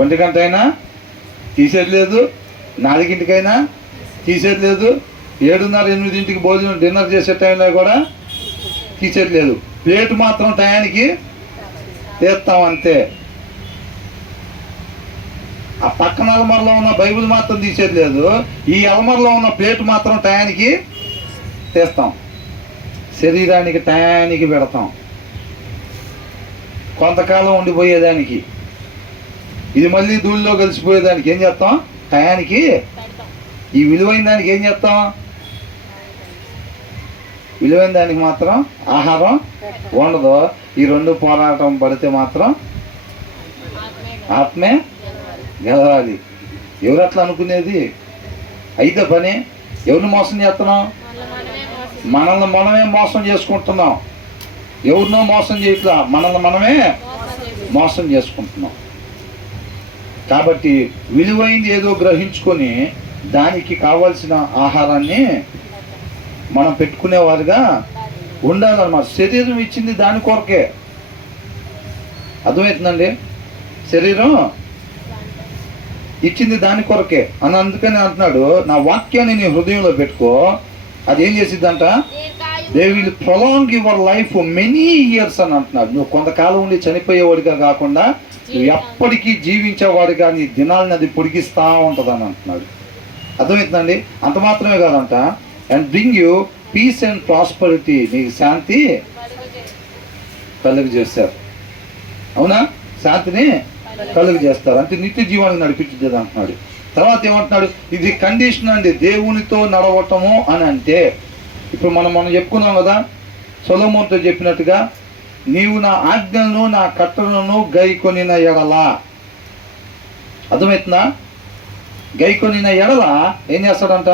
1 గంట అయినా తీసేది లేదు, 4ంటికైనా తీసేది లేదు, 7:30, 8ంటికి భోజనం డిన్నర్ చేసే టైంలో కూడా తీసేది లేదు. ప్లేట్ మాత్రం టయానికి తీస్తాం అంతే. ఆ పక్కన అలమరలో ఉన్న బైబిల్ మాత్రం తీసేది లేదు, ఈ అలమరలో ఉన్న ప్లేట్ మాత్రం టయానికి తీస్తాం. శరీరానికి టయానికి పెడతాం. కొంతకాలం ఉండిపోయేదానికి, ఇది మళ్ళీ ధూళిలో కలిసిపోయేదానికి ఏం చేస్తాం? టయానికి. ఈ విలువైన దానికి ఏం చేస్తాం? విలువైన దానికి మాత్రం ఆహారం ఉండదు. ఈ 2 పోరాటం పడితే మాత్రం ఆత్మే గెలవాలి. ఎవరు అట్లా అనుకునేది? అయితే పని ఎవరిని మోసం చేస్తున్నాం? మనల్ని మనమే మోసం చేసుకుంటున్నాం. ఎవరినో మోసం చేయట్లా, మనల్ని మనమే మోసం చేసుకుంటున్నాం. కాబట్టి విలువైంది ఏదో గ్రహించుకొని దానికి కావాల్సిన ఆహారాన్ని మనం పెట్టుకునేవారుగా ఉండాలన్నమాట. శరీరం ఇచ్చింది దాని కొరకే. అర్థమవుతుందండి? శరీరం ఇచ్చింది దాని కొరకే అని అందుకని అంటున్నాడు, నా వాక్యాన్ని నీ హృదయంలో పెట్టుకో. అది ఏం చేసిద్దంట? They will prolong your life many years అని అంటున్నాడు. నువ్వు కొంతకాలం ఉండి చనిపోయేవాడిగా కాకుండా నువ్వు ఎప్పటికీ జీవించేవాడిగా నీ దినాలని అది పొడిగిస్తూ ఉంటుంది అని అంటున్నాడు. అర్థమవుతుందండి? అంత మాత్రమే కాదంట, and bring you peace and prosperity. నీకు శాంతి కలుగు చేస్తారు. అవునా? శాంతిని కలుగు చేస్తారు అంటే నిత్య జీవాన్ని నడిపించేది అంటున్నాడు. తర్వాత ఏమంటున్నాడు? ఇది కండిషన్ అండి, దేవునితో నడవటము అని అంటే. ఇప్పుడు మనం చెప్పుకున్నాం కదా, సొలొమోనుతో చెప్పినట్టుగా, నీవు నా ఆజ్ఞలను నా కట్టలను గైకొనిన ఎడల. అర్థమవుతుందా? గైకొనిన ఎడల ఏం చేస్తాడంట?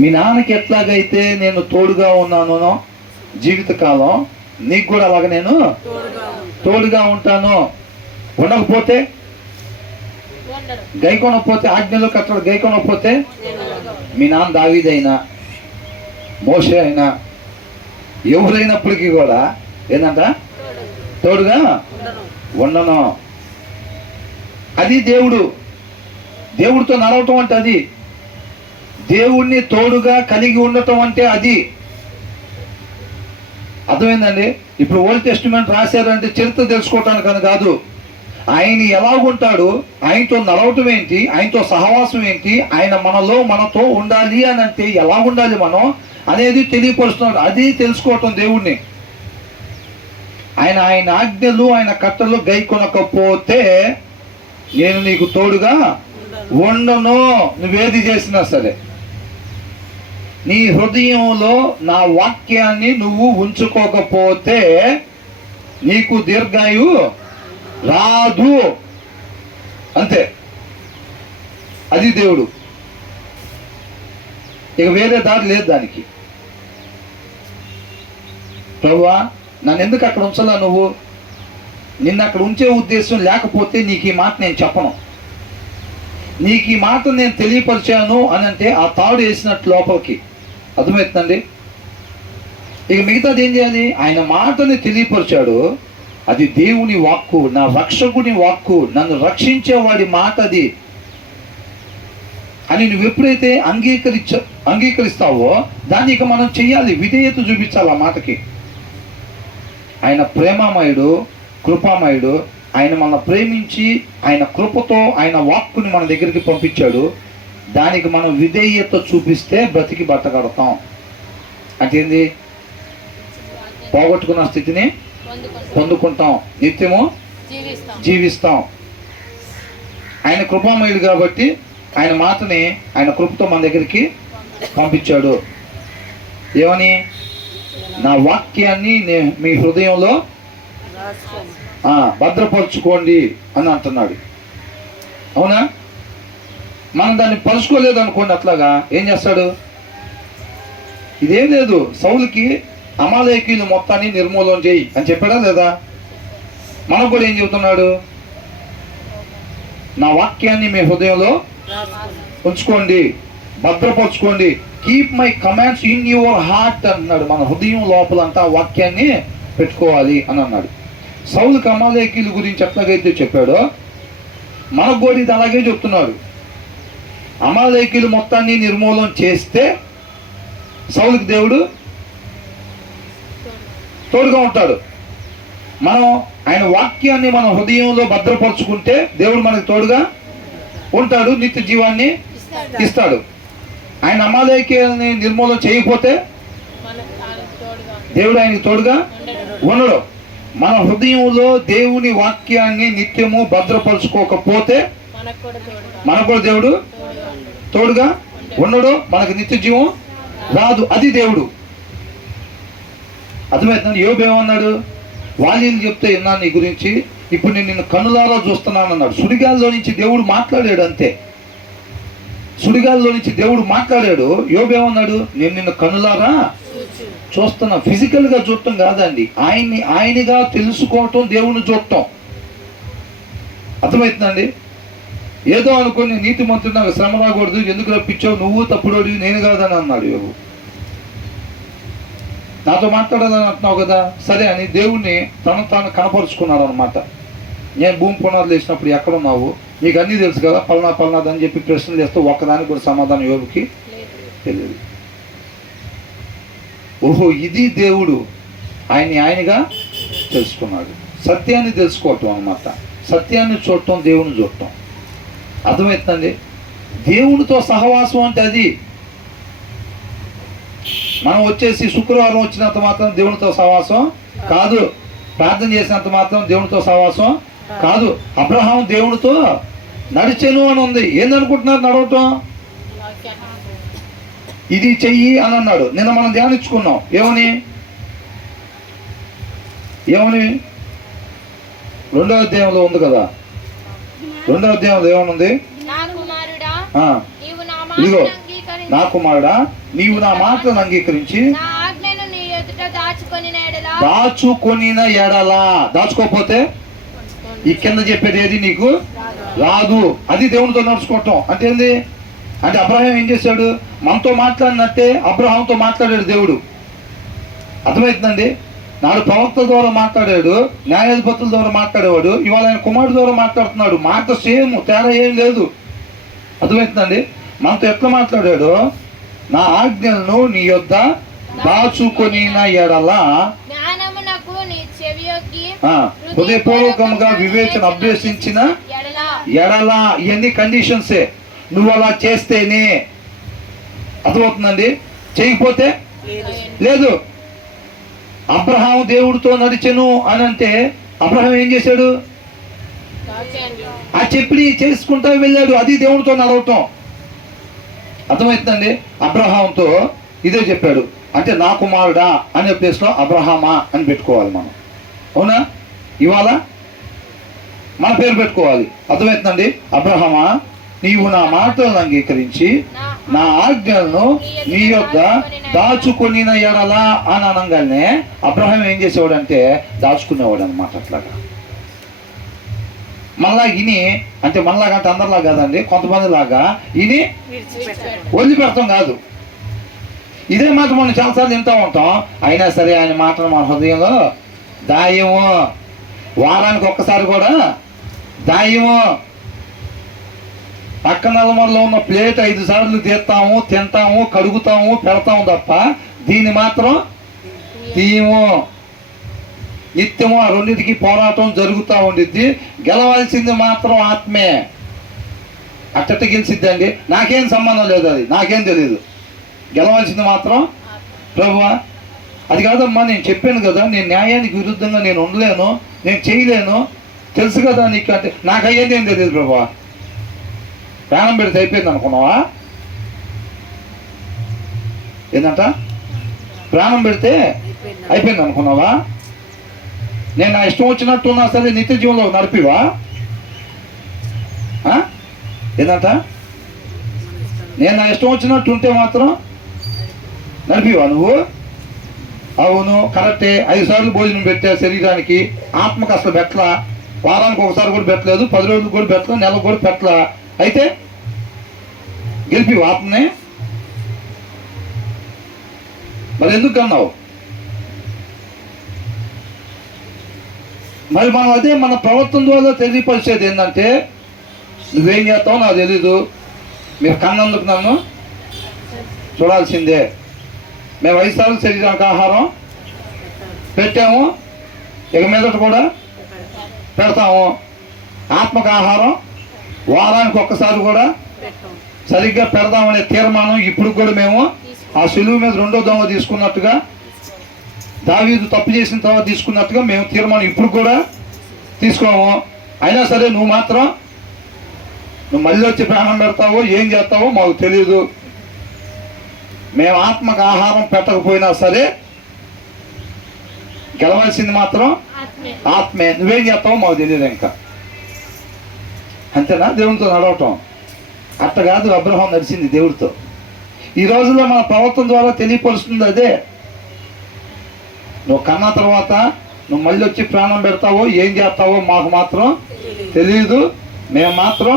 మీ నాన్నకి ఎట్లాగైతే నేను తోడుగా ఉన్నానో జీవితకాలం, నీకు కూడా అలాగ నేను తోడుగా ఉంటాను. ఉండకపోతే, గైకొనకపోతే, ఆజ్ఞలు కట్టలు గైకొనకపోతే, మీ నాన్న దావీదైనా మోషే అయినా ఎవరైనప్పటికీ కూడా ఏంటంట? తోడుగా ఉండను. అది దేవుడు. దేవుడితో నడవటం అంటే అది. దేవుణ్ణి తోడుగా కలిగి ఉండటం అంటే అది. అర్థమైందండి? ఇప్పుడు ఓల్డ్ టెస్టిమెంట్ రాశారంటే చరిత్ర తెలుసుకోవటానికని కాదు. ఆయన ఎలాగుంటాడు, ఆయనతో నడవటం ఏంటి, ఆయనతో సహవాసం ఏంటి, ఆయన మనతో ఉండాలి అని అంటే ఎలా ఉండాలి మనం అనేది తెలియపరుస్తున్నాడు. అది తెలుసుకోవటం దేవుణ్ణి. ఆయన ఆజ్ఞలు, ఆయన కట్టలు గైకొనకపోతే నేను నీకు తోడుగా ఉండను. నువ్వేది చేసినా సరే నీ హృదయంలో నా వాక్యాన్ని నువ్వు ఉంచుకోకపోతే నీకు దీర్ఘాయు రాదు. అంతే. అది దేవుడు. ఇక వేరే దారి లేదు దానికి. ప్రభువా నన్ను ఎందుకు అక్కడ ఉంచాలా, నువ్వు నిన్ను అక్కడ ఉంచే ఉద్దేశం లేకపోతే నీకు ఈ మాట నేను చెప్పను. నీకు ఈ మాట నేను తెలియపరిచాను అని అంటే ఆ తాడు వేసినట్టు లోపలికి. అర్థమవుతుందండి? ఇక మిగతాది ఏం చేయాలి? ఆయన మాటని తెలియపరిచాడు. అది దేవుని వాక్కు, నా రక్షకుని వాక్కు, నన్ను రక్షించేవాడి మాట అది అని నువ్వు ఎప్పుడైతే అంగీకరిస్తావో దాన్ని ఇక మనం చెయ్యాలి, విధేయత చూపించాలి ఆ మాటకి. ఆయన ప్రేమమయుడు, కృపామయుడు. ఆయన మనల్ని ప్రేమించి ఆయన కృపతో ఆయన వాక్కుని మన దగ్గరికి పంపించాడు. దానికి మనం విధేయత చూపిస్తే బ్రతికి బట్టగడతాం. అంటే ఏంది? పోగొట్టుకున్న స్థితిని పొందుకుంటాం, నిత్యము జీవిస్తాం. ఆయన కృపామయుడు కాబట్టి ఆయన మాటని ఆయన కృపతో మన దగ్గరికి పంపించాడు. ఏమని? నా వాక్యాన్ని మీ హృదయంలో భద్రపరుచుకోండి అని అంటున్నాడు. అవునా? మనం దాన్ని పరుచుకోలేదు అనుకోండి, అట్లాగా ఏం చేస్తాడు? ఇదేం లేదు, సౌలుకి అమాలేకీయులు మొత్తాన్ని నిర్మూలన చేయి అని చెప్పాడా లేదా? మనకు కూడా ఏం చెబుతున్నాడు? నా వాక్యాన్ని మీ హృదయంలో ఉంచుకోండి, భద్రపరచుకోండి. Keep my commands in your heart అన్నాడు. మన హృదయం లోపలంతా వాక్యాన్ని పెట్టుకోవాలి అని అన్నాడు. సౌలుకి అమాలేకీయుల గురించి ఎట్లాగైతే చెప్పాడో మనకు కూడా ఇది అలాగే చెప్తున్నాడు. అమాలేకీయులు మొత్తాన్ని నిర్మూలన చేస్తే సౌలుకి దేవుడు తోడుగా ఉంటాడు. మనం ఆయన వాక్యాన్ని మన హృదయంలో భద్రపరుచుకుంటే దేవుడు మనకు తోడుగా ఉంటాడు, నిత్య జీవాన్ని ఇస్తాడు. ఆయన అమాలేకీయుల్ని నిర్మూలన చేయకపోతే దేవుడు ఆయనకి తోడుగా ఉండడు. మన హృదయంలో దేవుని వాక్యాన్ని నిత్యము భద్రపరుచుకోకపోతే మనకు కూడా దేవుడు తోడుగా ఉండడు, మనకు నిత్య జీవం రాదు. అది దేవుడు. అర్థమవుతుంది? యోబు ఏమన్నాడు? వాళ్ళు చెప్తే విన్నాను నీ గురించి, ఇప్పుడు నేను నిన్ను కన్నులారా చూస్తున్నాను అన్నాడు. సుడిగాల్లో నుంచి దేవుడు మాట్లాడాడు. అంతే, సుడిగాల్లో నుంచి దేవుడు మాట్లాడాడు. యోబు ఏమన్నాడు? నేను నిన్ను కన్నులారా చూస్తున్నా. ఫిజికల్గా చూడటం కాదండి, ఆయనగా తెలుసుకోవటం, దేవుని చూడటం. అర్థమవుతుందండి? ఏదో అనుకుని నీతి మంత్రి నాకు శ్రమ రాకూడదు, ఎందుకు రప్పించావు, నువ్వు తప్పుడోడి నేను కాదని అన్నాడు యోబు. నాతో మాట్లాడాలని అంటున్నావు కదా, సరే అని దేవుణ్ణి తాను కనపరుచుకున్నాడు అనమాట. నేను భూమి పునాదులు వేసినప్పుడు ఎక్కడున్నావు, నీకు అన్నీ తెలుసు కదా, పలానాది అని చెప్పి ప్రశ్నలు చేస్తే ఒక్కదానికి కూడా సమాధానం యోబుకి తెలియదు. ఓహో, ఇది దేవుడు. ఆయనగా తెలుసుకున్నాడు. సత్యాన్ని తెలుసుకోవటం అన్నమాట. సత్యాన్ని చూడటం, దేవుని చూడటం. అర్థమవుతుందండి? దేవునితో సహవాసం అంటే అది. మనం వచ్చేసి శుక్రవారం వచ్చినంత మాత్రం దేవునితో సహవాసం కాదు, ప్రార్థన చేసినంత మాత్రం దేవునితో సహవాసం కాదు. అబ్రహాం దేవునితో నడిచెను అని ఉంది. ఏందనుకుంటున్నారు నడవటం? ఇది చెయ్యి అని అన్నాడు. నిన్న మనం ధ్యానించుకున్నాం. ఏమని 2వ అధ్యాయంలో ఉంది కదా. 2వ అధ్యాయంలో ఏమనుంది? ఇదిగో, నా కుమారుడా నీవు నా మాటలను అంగీకరించి దాచుకొనిన ఎడలా. దాచుకోకపోతే ఈ కింద చెప్పేది ఏది నీకు రాదు. అది దేవునితో నడుచుకోవటం అంటే ఏంది? అంటే అబ్రహాం ఏం చేశాడు? మనతో మాట్లాడినట్టే అబ్రహాంతో మాట్లాడాడు దేవుడు. అర్థమవుతుందండి? నాడు ప్రవక్త ద్వారా మాట్లాడాడు, న్యాయాధిపతుల ద్వారా మాట్లాడేవాడు, ఇవాళ ఆయన కుమారుడు ద్వారా మాట్లాడుతున్నాడు. మాట సేమ్, తేడా ఏం లేదు. అర్థమవుతుందండి? మనతో ఎట్లా మాట్లాడాడో, నా ఆజ్ఞలను నీ యొద్ద దాచుకొని ఎడల హృదయపూర్వకంగా వివేచన అభ్యసించిన ఎడల, ఇవన్నీ కండిషన్సే. నువ్వు అలా చేస్తేనే. అర్థమవుతుందండి? చేయకపోతే లేదు. అబ్రహాము దేవుడితో నడిచెను అని అంటే అబ్రహాం ఏం చేశాడు? ఆ చెప్పి చేసుకుంటా వెళ్ళాడు. అది దేవుడితో నడవటం. అర్థమవుతుందండి? అబ్రహాంతో ఇదే చెప్పాడు. అంటే నా కుమారుడా అనే ప్లేస్లో అబ్రహామా అని పెట్టుకోవాలి మనం. అవునా? ఇవాళ మన పేరు పెట్టుకోవాలి. అర్థమవుతుందండి? అబ్రహామా, నీవు నా మాటలను అంగీకరించి నా ఆజ్ఞలను నీ యొద్ద దాచుకొని ఎడలా అని అనగానే అబ్రహాం ఏం చేసేవాడంటే దాచుకునేవాడు అనమాట. అట్లాగా మళ్ళా ఇని అంటే మనలాగా అంటే అందరిలా కాదండి, కొంతమంది లాగా ఇని వదిలిపెడతాం కాదు. ఇదే మాట మనం చాలాసార్లు వింటూ ఉంటాం. అయినా సరే ఆయన మాటలు మన హృదయంలో దాయము. వారానికి ఒక్కసారి కూడా దాయము. పక్క నలమరలో ఉన్న ప్లేట్ 5 సార్లు తీస్తాము, తింటాము, కడుగుతాము, పెడతాము తప్ప దీన్ని మాత్రం తీయము. నిత్యము ఆ రెండింటికి పోరాటం జరుగుతూ ఉండిద్ది. గెలవాల్సింది మాత్రం ఆత్మే. అట్టట గెలిచిద్దండి, నాకేం సంబంధం లేదు, అది నాకేం తెలియదు. గెలవాల్సింది మాత్రం ప్రభువా. అది కాదమ్మా, నేను చెప్పాను కదా, నేను న్యాయానికి విరుద్ధంగా నేను ఉండలేను, నేను చేయలేను, తెలుసు కదా నీకు అంటే నాకు అయ్యేది ఏం తెలియదు ప్రభువా. ప్రాణం పెడితే అయిపోయింది అనుకున్నావా? ఏంటంట? ప్రాణం పెడితే అయిపోయింది అనుకున్నావా? నేను నా ఇష్టం వచ్చినట్టు ఉన్నా సరే నిత్య జీవంలో నడిపివా? ఏంటంట? నేను నా ఇష్టం వచ్చినట్టు ఉంటే మాత్రం నడిపివా నువ్వు? అవును, కరెక్టే. 5 సార్లు భోజనం పెట్టా శరీరానికి, ఆత్మకు అసలు పెట్టలా. వారానికి ఒకసారి కూడా పెట్టలేదు, 10 రోజులు కూడా పెట్టలా, నెలకు కూడా పెట్టలా. అయితే గెలిపివు ఆత్మనే. మరి ఎందుకు అన్నావు? మరి మనం అదే మన ప్రవర్తన ద్వారా తెలియపరిచేది ఏంటంటే, నువ్వేం చేస్తావు నాకు తెలీదు, మీరు కన్నందుకు నన్ను చూడాల్సిందే. మేము 5 సార్లు శరీరానికి ఆహారం పెట్టాము, ఇక మీదట కూడా పెడతాము. ఆత్మకు ఆహారం వారానికి ఒక్కసారి కూడా సరిగ్గా పెడదామనే తీర్మానం ఇప్పుడు కూడా మేము ఆ సులువు మీద 2వ దొంగ తీసుకున్నట్టుగా, దావీదు తప్పు చేసిన తర్వాత తీసుకున్నట్టుగా మేము తీర్మానం ఇప్పుడు కూడా తీసుకోము. అయినా సరే నువ్వు మాత్రం నువ్వు మళ్ళీ వచ్చి ప్రాణం పెడతావో ఏం చేస్తావో మాకు తెలియదు. మేము ఆత్మకు ఆహారం పెట్టకపోయినా సరే గెలవాల్సింది మాత్రం ఆత్మే. నువ్వేం చేస్తావో మాకు తెలియదు ఇంకా. అంతేనా? దేవునితో నడవటం అట్ట కాదు అబ్రహాం నడిచింది దేవుడితో. ఈ రోజుల్లో మన ప్రవర్తన ద్వారా తెలియపరుస్తుంది అదే. నువ్వు కన్నా తర్వాత నువ్వు మళ్ళీ వచ్చి ప్రాణం పెడతావో ఏం చేస్తావో మాకు మాత్రం తెలియదు. మేము మాత్రం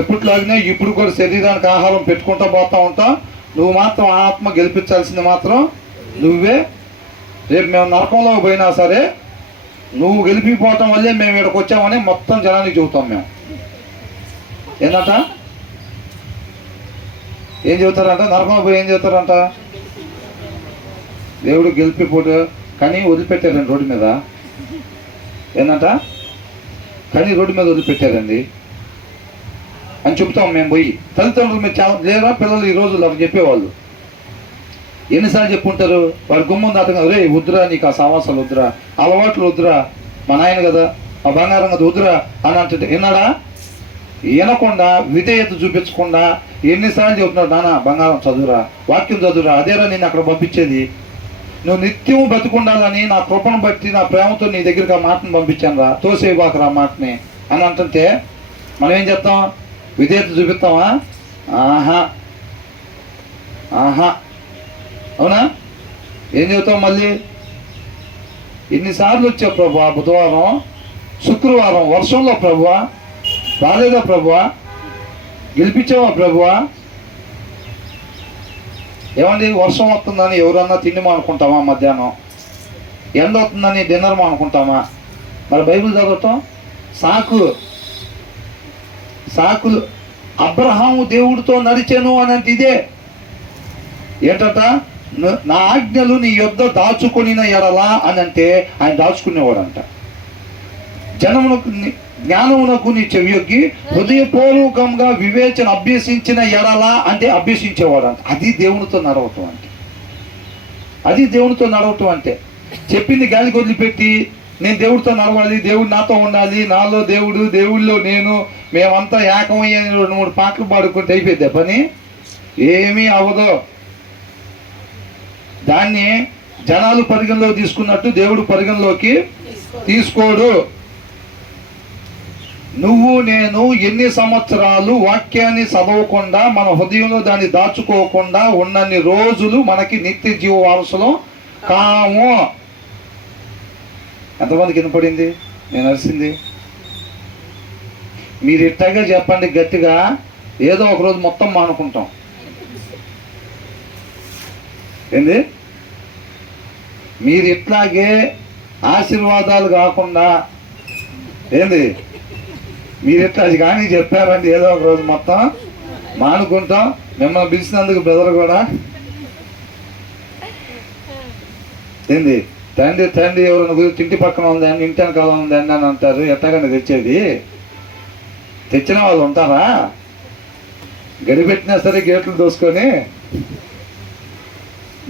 ఎప్పటిలాగానే ఇప్పుడు కూడా శరీరానికి ఆహారం పెట్టుకుంటూ పోతూ ఉంటాం. నువ్వు మాత్రం ఆత్మ గెలిపించాల్సింది మాత్రం నువ్వే. రేపు మేము నరకంలో పోయినా సరే నువ్వు గెలిపిపోవటం వల్లే మేము ఇక్కడికి వచ్చామని మొత్తం జనానికి చెబుతాం. మేము ఏంటంట? ఏం చెబుతారంట? నరకంలో పోయి ఏం చెబుతారంట? దేవుడు గెలిపిపోటు కానీ వదిలిపెట్టారండి రోడ్డు మీద. ఏంటంట? కానీ రోడ్డు మీద వదిలిపెట్టారండి అని చెప్తాం మేము పోయి. తల్లిదండ్రులు మీరు చాలా లేదా పిల్లలు ఈ రోజులు అవి చెప్పేవాళ్ళు. ఎన్నిసార్లు చెప్పుంటారు? వారి గుమ్మంది అతను, రే వద్దురా, నీకు ఆ సమాసాలు వద్దురా, అలవాట్లు వద్దురా, మా నాయన కదా, ఆ బంగారం కదా వద్దురా అని అంటే విన్నాడా? వినకుండా, విధేయత చూపించకుండా ఎన్నిసార్లు చెబుతున్నాడు, నాన్న బంగారం చదువురా, వాక్యం చదువురా, అదేరా నేను అక్కడ పంపించేది, నువ్వు నిత్యం బతుకుండాలని నా కృపను బట్టి నా ప్రేమతో నీ దగ్గరికి ఆ మాటను పంపించాను రా, తోసేవాకరా ఆ మాటని అని అంటుంటే మనం ఏం చేస్తాం? విధేయత చూపిస్తామా? ఆహా ఆహా. అవునా? ఏం చెబుతాం మళ్ళీ? ఎన్నిసార్లు వచ్చావు ప్రభువా, బుధవారం, శుక్రవారం వర్షంలో ప్రభువా, రాలేదా ప్రభువా, గెలిపించావా ప్రభువా? ఏమండి వర్షం వస్తుందని ఎవరన్నా తిండి అనుకుంటామా మధ్యాహ్నం? ఎండ అవుతుందని డిన్నర్ అనుకుంటామా? మరి బైబిల్ చదవటం సాకులు. అబ్రహాము దేవుడితో నడిచెను అని అంటే ఇదే ఏంటట, నా ఆజ్ఞలు నీ యొద్ద దాచుకొనిన ఎడలా అని అంటే ఆయన దాచుకునేవాడంట. జనమునకు జ్ఞానమునకు నీ చెవియొగ్గి హృదయపూర్వకంగా వివేచన అభ్యసించిన ఎడలా అంటే అభ్యసించేవాడంట. అది దేవునితో నడవటం అంటే. చెప్పింది గాలికి వదిలిపెట్టి నేను దేవుడితో నడవాలి, దేవుడు నాతో ఉండాలి, నాలో దేవుడు, దేవుళ్ళో నేను, మేమంతా ఏకమయ్యని 2-3 పాటలు పాడుకుంటే అయిపోద్ది పని. ఏమీ అవ్వదు. దాన్ని జనాలు పరిగణలోకి తీసుకున్నట్టు దేవుడు పరిగణలోకి తీసుకోడు. నువ్వు నేను ఎన్ని సంవత్సరాలు వాక్యాన్ని చదవకుండా మన హృదయంలో దాన్ని దాచుకోకుండా ఉన్నన్ని రోజులు మనకి నిత్య జీవ వారసులం కాము. ఎంతమందికి వినపడింది నేను అరిసింది? మీరు ఇట్టగా చెప్పండి గట్టిగా, ఏదో ఒకరోజు మొత్తం మానుకుంటాం. ఏంది? మీరు ఇట్లాగే ఆశీర్వాదాలు కాకుండా ఏంది మీరు ఇట్లా అది కానీ చెప్పారంటే ఏదో ఒక రోజు మొత్తం మానుకుంటాం. మిమ్మల్ని పిలిచినందుకు బ్రదర్ కూడా ఏంది తండ్రి ఎవరైనా గురించి ఇంటి పక్కన ఉందండి, ఇంటి వెనకాల ఉందండి అని అంటారు. ఎట్టగానే తెచ్చిన వాళ్ళు ఉంటారా? గడిపెట్టినా సరే గేట్లు దోసుకొని.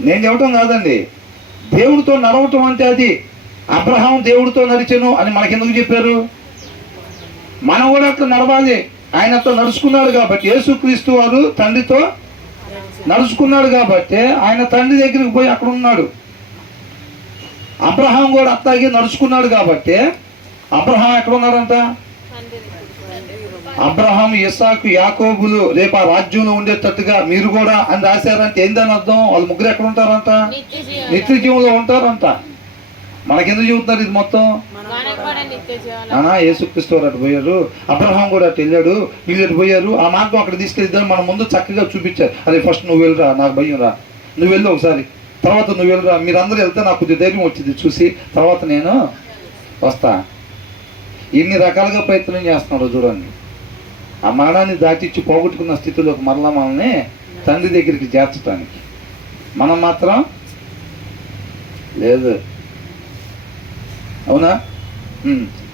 నేను చెప్పటం కాదండి, దేవుడితో నడవటం అంటే అది. అబ్రహాం దేవుడితో నడిచెను అని మనకెందుకు చెప్పారు? మనం కూడా అట్లా నడవాలి. ఆయనతో నడుచుకున్నాడు కాబట్టి, యేసుక్రీస్తు వారు తండ్రితో నడుచుకున్నాడు కాబట్టి ఆయన తండ్రి దగ్గరికి పోయి అక్కడ ఉన్నాడు. అబ్రహాం కూడా అట్లాగే నడుచుకున్నాడు కాబట్టి అబ్రహాం ఎక్కడ ఉన్నాడంట? అబ్రహాం, ఇస్సాకు, యాకోబులు రేపు ఆ రాజ్యంలో ఉండేటట్టుగా మీరు కూడా అని రాశారంటే ఏందని అర్థం? వాళ్ళు ముగ్గురు ఎక్కడ ఉంటారంట? నిత్య జీవంలో ఉంటారంట. మనకెందుకు చెబుతున్నారు ఇది మొత్తం? యేసుక్రీస్తు వారు అటు పోయారు, అబ్రహాం కూడా అటు వెళ్ళాడు, వీళ్ళు అటు పోయారు, ఆ మార్గం అక్కడ తీసుకెళ్తారు. మన ముందు చక్కగా చూపించారు. అదే ఫస్ట్ నువ్వు వెళ్ళరా, నాకు భయం రా, నువ్వు వెళ్ళు ఒకసారి, తర్వాత నువ్వు వెళ్ళరా, మీరందరూ వెళ్తే నాకు కొద్దిగా ధైర్యం వచ్చింది చూసి, తర్వాత నేను వస్తా. ఇన్ని రకాలుగా ప్రయత్నం చేస్తున్నాడు చూడండి. ఆ మరణాన్ని దాటిచ్చి పోగొట్టుకున్న స్థితిలోకి మరలా మనల్ని తండ్రి దగ్గరికి చేర్చడానికి. మనం మాత్రం లేదు. అవునా?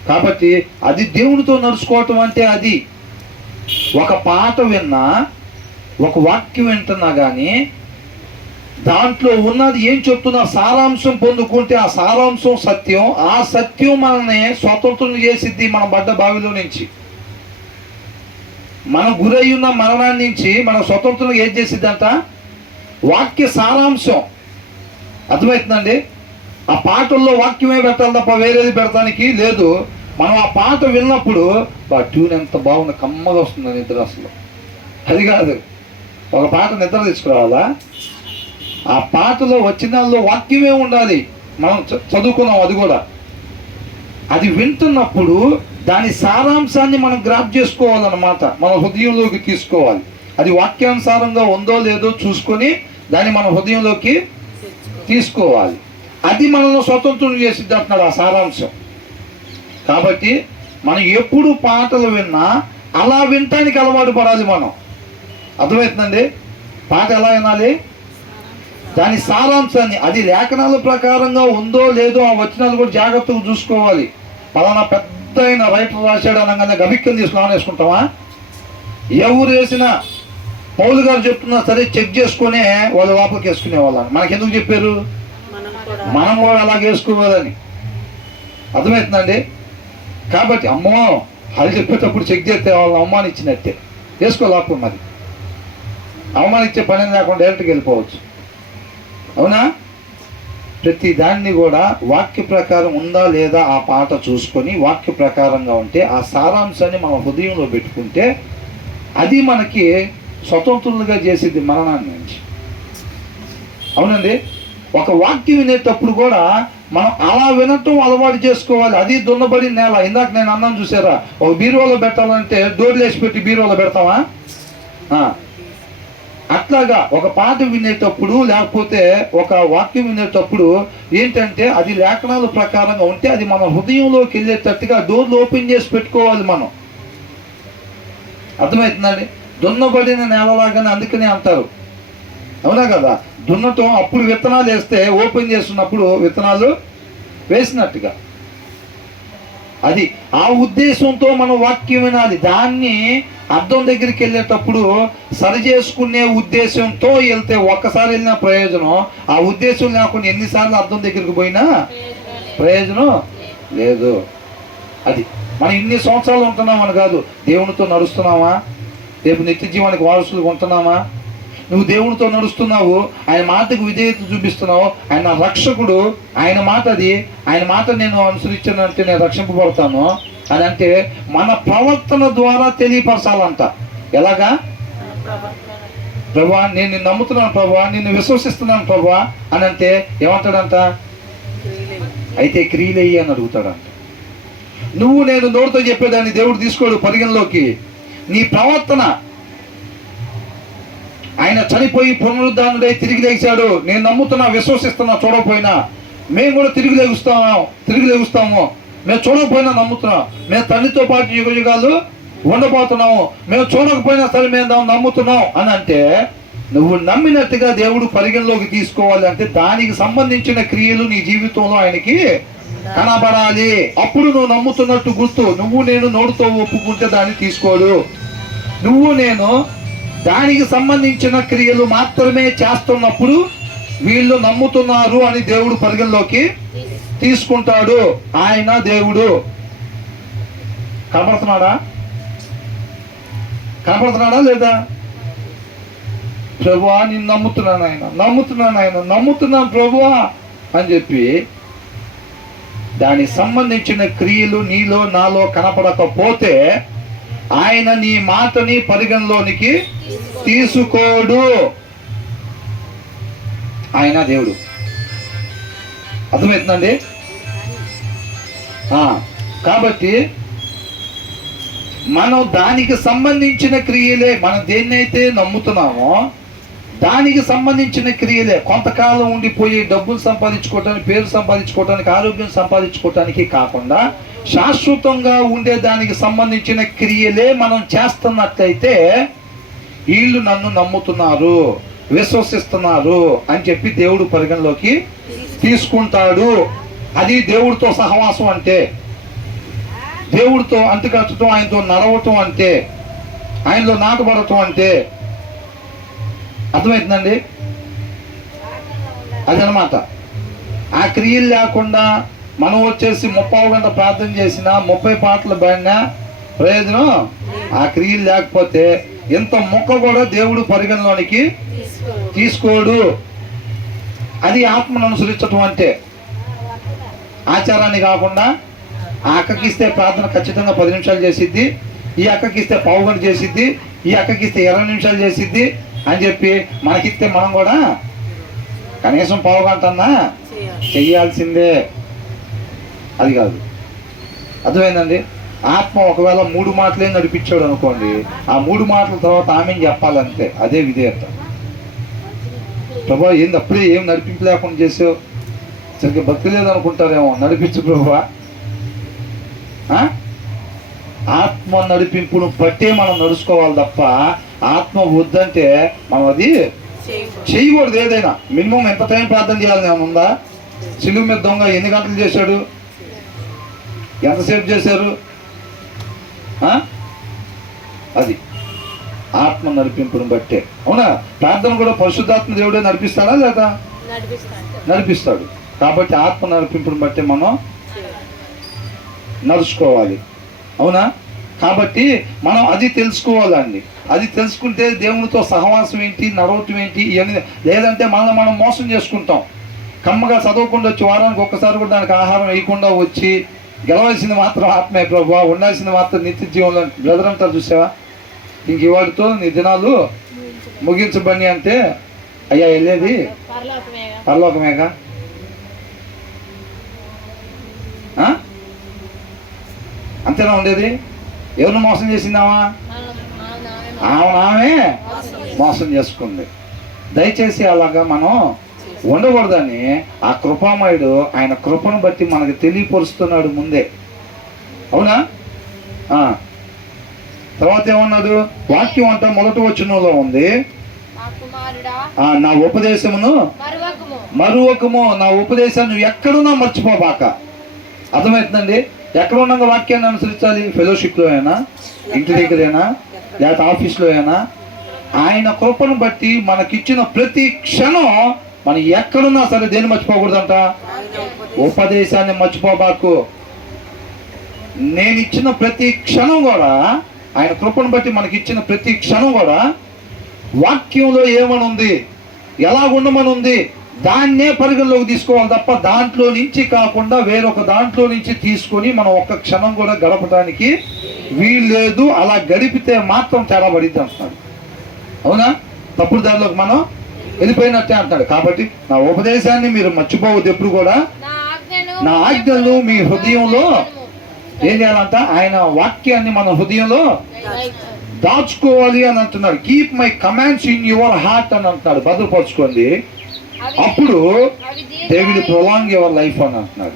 కాబట్టి అది దేవునితో నడుచుకోవటం అంటే అది. ఒక పాట విన్నా, ఒక వాక్యం వింటున్నా కానీ దాంట్లో ఉన్నది ఏం చెప్తున్నా సారాంశం పొందుకుంటే ఆ సారాంశం సత్యం. ఆ సత్యం మనల్ని స్వతంత్రం చేసిద్ది మన బడ్డ బావిలో నుంచి. మనం గురై ఉన్న మరణాన్ని నుంచి మనం స్వతంత్రంగా ఏం చేసిద్దంట? వాక్య సారాంశం. అర్థమవుతుందండి? ఆ పాటల్లో వాక్యమే పెట్టాలి తప్ప వేరేది పెడతానికి లేదు. మనం ఆ పాట విన్నప్పుడు ఆ ట్యూన్ ఎంత బాగుంది, కమ్మగా వస్తుంది నిద్ర. అసలు అది కాదు, ఒక పాట నిద్ర తీసుకురావాలా? ఆ పాటలో వచ్చినాల్లో వాక్యమే ఉండాలి. మనం చదువుకున్నాం అది కూడా. అది వింటున్నప్పుడు దాని సారాంశాన్ని మనం గ్రాప్ చేసుకోవాలన్నమాట, మన హృదయంలోకి తీసుకోవాలి. అది వాక్యానుసారంగా ఉందో లేదో చూసుకొని దాన్ని మన హృదయంలోకి తీసుకోవాలి. అది మనల్ని స్వతంత్రం చేసిద్ది అంటున్నాడు ఆ సారాంశం. కాబట్టి మనం ఎప్పుడు పాటలు విన్నా అలా వినటానికి అలవాటు పడాలి మనం. అర్థమవుతుందండి? పాట ఎలా వినాలి? దాని సారాంశాన్ని, అది లేఖనాల ప్రకారంగా ఉందో లేదో ఆ వచనాలు కూడా జాగ్రత్తగా చూసుకోవాలి. పలానా పెద్ద అయిన రైటర్ రాశాడు అనగానే గబిక్కని తీసుకుని వేసుకుంటామా? ఎవరు వేసినా పౌలు గారు చెప్తున్నా సరే చెక్ చేసుకునే వాళ్ళు లోపలికి వేసుకునే వాళ్ళని. మనకెందుకు చెప్పారు? మనం కూడా అలాగే వేసుకోవాలని. అర్థమవుతుందండి? కాబట్టి అమ్మో అది చెప్పేటప్పుడు చెక్ చేస్తే వాళ్ళని అవమానించినట్టే. వేసుకో లోపల, మరి అవమానించే పని లేకుండా డైరెక్ట్గా వెళ్ళిపోవచ్చు. అవునా? ప్రతి దాన్ని కూడా వాక్య ప్రకారం ఉందా లేదా ఆ పాట చూసుకొని వాక్య ప్రకారంగా ఉంటే ఆ సారాంశాన్ని మన హృదయంలో పెట్టుకుంటే అది మనకి స్వతంత్రులుగా చేసేది మరణాన్ని నుంచి. అవునండి? ఒక వాక్యం వినేటప్పుడు కూడా మనం అలా వినటం అలవాటు చేసుకోవాలి. అది దున్నబడిన నేల. ఇందాక నేను అన్నాను చూసారా, ఒక బీరువాలో పెట్టాలంటే డోర్లు వేసి పెట్టి బీరువాలో పెడతామా? అట్లాగా ఒక పాట వినేటప్పుడు లేకపోతే ఒక వాక్యం వినేటప్పుడు ఏంటంటే అది లేఖనాల ప్రకారంగా ఉంటే అది మన హృదయంలోకి వెళ్ళేటట్టుగా డోర్లు ఓపెన్ చేసి పెట్టుకోవాలి మనం. అర్థమవుతుందండి? దున్నబడిన నేలలాగానే అందుకనే అంటారు, అవునా కదా? దున్నటం అప్పుడు విత్తనాలు వేస్తే ఓపెన్ చేస్తున్నప్పుడు విత్తనాలు వేసినట్టుగా. అది ఆ ఉద్దేశంతో మనం వాక్యం వినాలి. దాన్ని అద్దం దగ్గరికి వెళ్ళేటప్పుడు సరి చేసుకునే ఉద్దేశంతో వెళ్తే ఒక్కసారి వెళ్ళిన ప్రయోజనం, ఆ ఉద్దేశం లేకుండా ఎన్నిసార్లు అద్దం దగ్గరికి పోయినా ప్రయోజనం లేదు. అది మనం ఇన్ని సంవత్సరాలు ఉంటున్నామని కాదు, దేవునితో నడుస్తున్నామా, రేపు నిత్య జీవానికి వారసులు ఉంటున్నామా, నువ్వు దేవునితో నడుస్తున్నావు, ఆయన మాటకు విధేయత చూపిస్తున్నావు, ఆయన రక్షకుడు, ఆయన మాట అది, ఆయన మాట నేను అనుసరించానంటే నేను రక్షింపబడతాను అని అంటే మన ప్రవర్తన ద్వారా తెలియపరచాలంట. ఎలాగా? ప్రభువా నేను నిన్ను నమ్ముతున్నాను, ప్రభువా నిన్ను విశ్వసిస్తున్నాను ప్రభువా అని అంటే ఏమంటాడంట? అయితే క్రియలయ్యి అని అడుగుతాడంట. నువ్వు నేను నోటితో చెప్పేదాన్ని దేవుడు తీసుకోడు పరిగణలోకి. నీ ప్రవర్తన, ఆయన చనిపోయి పునరుద్ధానుడై తిరిగి లేచాడు, నేను నమ్ముతున్నా విశ్వసిస్తున్నా, చూడకపోయినా మేము కూడా తిరిగి లేగుస్తాము, మేము చూడకపోయినా నమ్ముతున్నాం, మేము తండ్రితో పాటు యుగ యుగాలు ఉండబోతున్నాము, మేము చూడకపోయినా సరే మేము నమ్ముతున్నాం అని అంటే నువ్వు నమ్మినట్టుగా దేవుడు పరిగణలోకి తీసుకోవాలి. అంటే దానికి సంబంధించిన క్రియలు నీ జీవితంలో ఆయనకి కనబడాలి. అప్పుడు నువ్వు నమ్ముతున్నట్టు గుర్తు. నువ్వు నేను నోటితో ఒప్పుకుంటే దాన్ని తీసుకోడు. నువ్వు నేను దానికి సంబంధించిన క్రియలు మాత్రమే చేస్తున్నప్పుడు వీళ్ళు నమ్ముతున్నారు అని దేవుడు పరిగణలోకి తీసుకుంటాడు. ఆయన దేవుడు. కనపడుతున్నాడా లేదా? ప్రభువా నేను నమ్ముతున్నాను ప్రభువా అని చెప్పి దానికి సంబంధించిన క్రియలు నీలో నాలో కనపడకపోతే ఆయన నీ మాటని పరిగణలోనికి తీసుకోడు. ఆయన దేవుడు. అర్థమవుతుందండి? కాబట్టి మనం దానికి సంబంధించిన క్రియలే, మనం దేన్నైతే నమ్ముతున్నామో దానికి సంబంధించిన క్రియలే. కొంతకాలం ఉండిపోయి డబ్బులు సంపాదించుకోవటానికి, పేరు సంపాదించుకోవటానికి, ఆరోగ్యం సంపాదించుకోవటానికి కాకుండా శాశ్వతంగా ఉండే దానికి సంబంధించిన క్రియలే మనం చేస్తున్నట్లయితే వీళ్ళు నన్ను నమ్ముతున్నారు, విశ్వసిస్తున్నారు అని చెప్పి దేవుడు పరిగణలోకి తీసుకుంటాడు. అది దేవుడితో సహవాసం అంటే, దేవుడితో అంటుకట్టడం, ఆయనతో నడవటం అంటే, ఆయనలో నాటబడటం అంటే. అర్థమవుతుందండి? అదనమాట. ఆ క్రియలు లేకుండా మనం వచ్చేసి 30 గంట ప్రార్థన చేసినా, 30 పాటలు పాడినా ప్రయోజనం. ఆ క్రియలు లేకపోతే ఎంత మొక్క కూడా దేవుడు పరిగణలోనికి తీసుకోడు. అది ఆత్మను అనుసరించటం అంటే. ఆచారాన్ని కాకుండా ఆ అక్కకిస్తే ప్రార్థన ఖచ్చితంగా 10 నిమిషాలు చేసిద్ది, ఈ అక్కకిస్తే 15 గంట చేసిద్ది, ఈ అక్కకిస్తే 20 నిమిషాలు చేసిద్ది అని చెప్పి మనకిస్తే మనం కూడా కనీసం 15 గంట అన్నా చెయ్యాల్సిందే. అది కాదు. అర్థమైందండి? ఆత్మ ఒకవేళ 3 మాటలే నడిపించాడు అనుకోండి, ఆ 3 మాటల తర్వాత ఆమె చెప్పాలంతే. అదే విధేయత. ప్రభా ఏంది అప్పుడే ఏం నడిపింపు లేకుండా చేసావు, సరిగ్గా భక్తి లేదనుకుంటారేమో, నడిపించు ప్రభా. ఆత్మ నడిపింపును బట్టే మనం నడుచుకోవాలి తప్ప ఆత్మ వద్దంటే మనం అది చేయకూడదు. ఏదైనా మినిమం ఎంత టైం ప్రార్థన చేయాలని ఏమైనా ఉందా? సిలువ మీద దొంగ ఎన్ని గంటలు చేశాడు? ఎంతసేపు చేశారు? అది ఆత్మ నడిపింపును బట్టే. అవునా? ప్రార్థన కూడా పరిశుద్ధాత్మ దేవుడే నడిపిస్తాడా లేదా? నడిపిస్తాడు. కాబట్టి ఆత్మ నడిపింపును బట్టే మనం నడుచుకోవాలి. అవునా? కాబట్టి మనం అది తెలుసుకోవాలండి. అది తెలుసుకుంటే దేవునితో సహవాసం ఏంటి, నడవటం ఏంటి ఇవన్నీ. లేదంటే మనం మోసం చేసుకుంటాం. కమ్మగా చదవకుండా వచ్చి వారానికి ఒక్కసారి కూడా దానికి ఆహారం వేయకుండా వచ్చి గెలవాల్సింది మాత్రం ఆత్మే ప్రభువా, ఉండాల్సింది మాత్రం నిత్య జీవంలో బ్రదర్ అంటారు చూసావా, ఇంక ఇవాటితో నీ దినాలు ముగించబడి అంటే అయ్యా వెళ్ళేది పరలోకమేగా. అంతేనా ఉండేది? ఎవరిని మోసం చేసిందామా? ఆమె మోసం చేసుకుంది. దయచేసి అలాగా మనం ఉండకూడదని ఆ కృపామయుడు ఆయన కృపను బట్టి మనకు తెలియపరుస్తున్నాడు ముందే. అవునా? తర్వాత ఏమన్నాడు? వాక్యం అంట మొదటి వచనంలో ఉంది, నా ఉపదేశమును మరువకము, నా ఉపదేశాన్ని నువ్వు ఎక్కడున్నా మర్చిపోబాక. అర్థమవుతుందండి? ఎక్కడ ఉన్నాక వాక్యాన్ని అనుసరించాలి? ఫెలోషిప్లో అయినా, ఇంటి దగ్గరైనా, లేకపోతే ఆఫీస్లో అయినా. ఆయన కృపను బట్టి మనకిచ్చిన ప్రతి క్షణం మనం ఎక్కడున్నా సరే దేన్ని మర్చిపోకూడదంట? ఉపదేశాన్ని మర్చిపోబాకు. నేను ఇచ్చిన ప్రతి క్షణం కూడా, ఆయన కృపను బట్టి మనకి ఇచ్చిన ప్రతి క్షణం కూడా వాక్యంలో ఏమని ఉంది, ఎలా ఉండమని ఉంది, దాన్నే పరిగణలోకి తీసుకోవాలి తప్ప దాంట్లో నుంచి కాకుండా వేరొక దాంట్లో నుంచి తీసుకొని మనం ఒక్క క్షణం కూడా గడపడానికి వీల్లేదు. అలా గడిపితే మాత్రం తేడా పడిద్ది అంటున్నాడు. అవునా? తప్పుడు దారిలోకి మనం వెళ్ళిపోయినట్టే అంటున్నాడు. కాబట్టి నా ఉపదేశాన్ని మీరు మర్చిపోవద్దు ఎప్పుడు కూడా. నా ఆజ్ఞలు మీ హృదయంలో ఏం చేయాలంట? ఆయన వాక్యాన్ని మన హృదయంలో దాచుకోవాలి అని అంటున్నాడు. Keep my commands in your heart అని అంటున్నాడు. భద్రపరచుకోండి, అప్పుడు they will prolong your life అని అంటున్నాడు.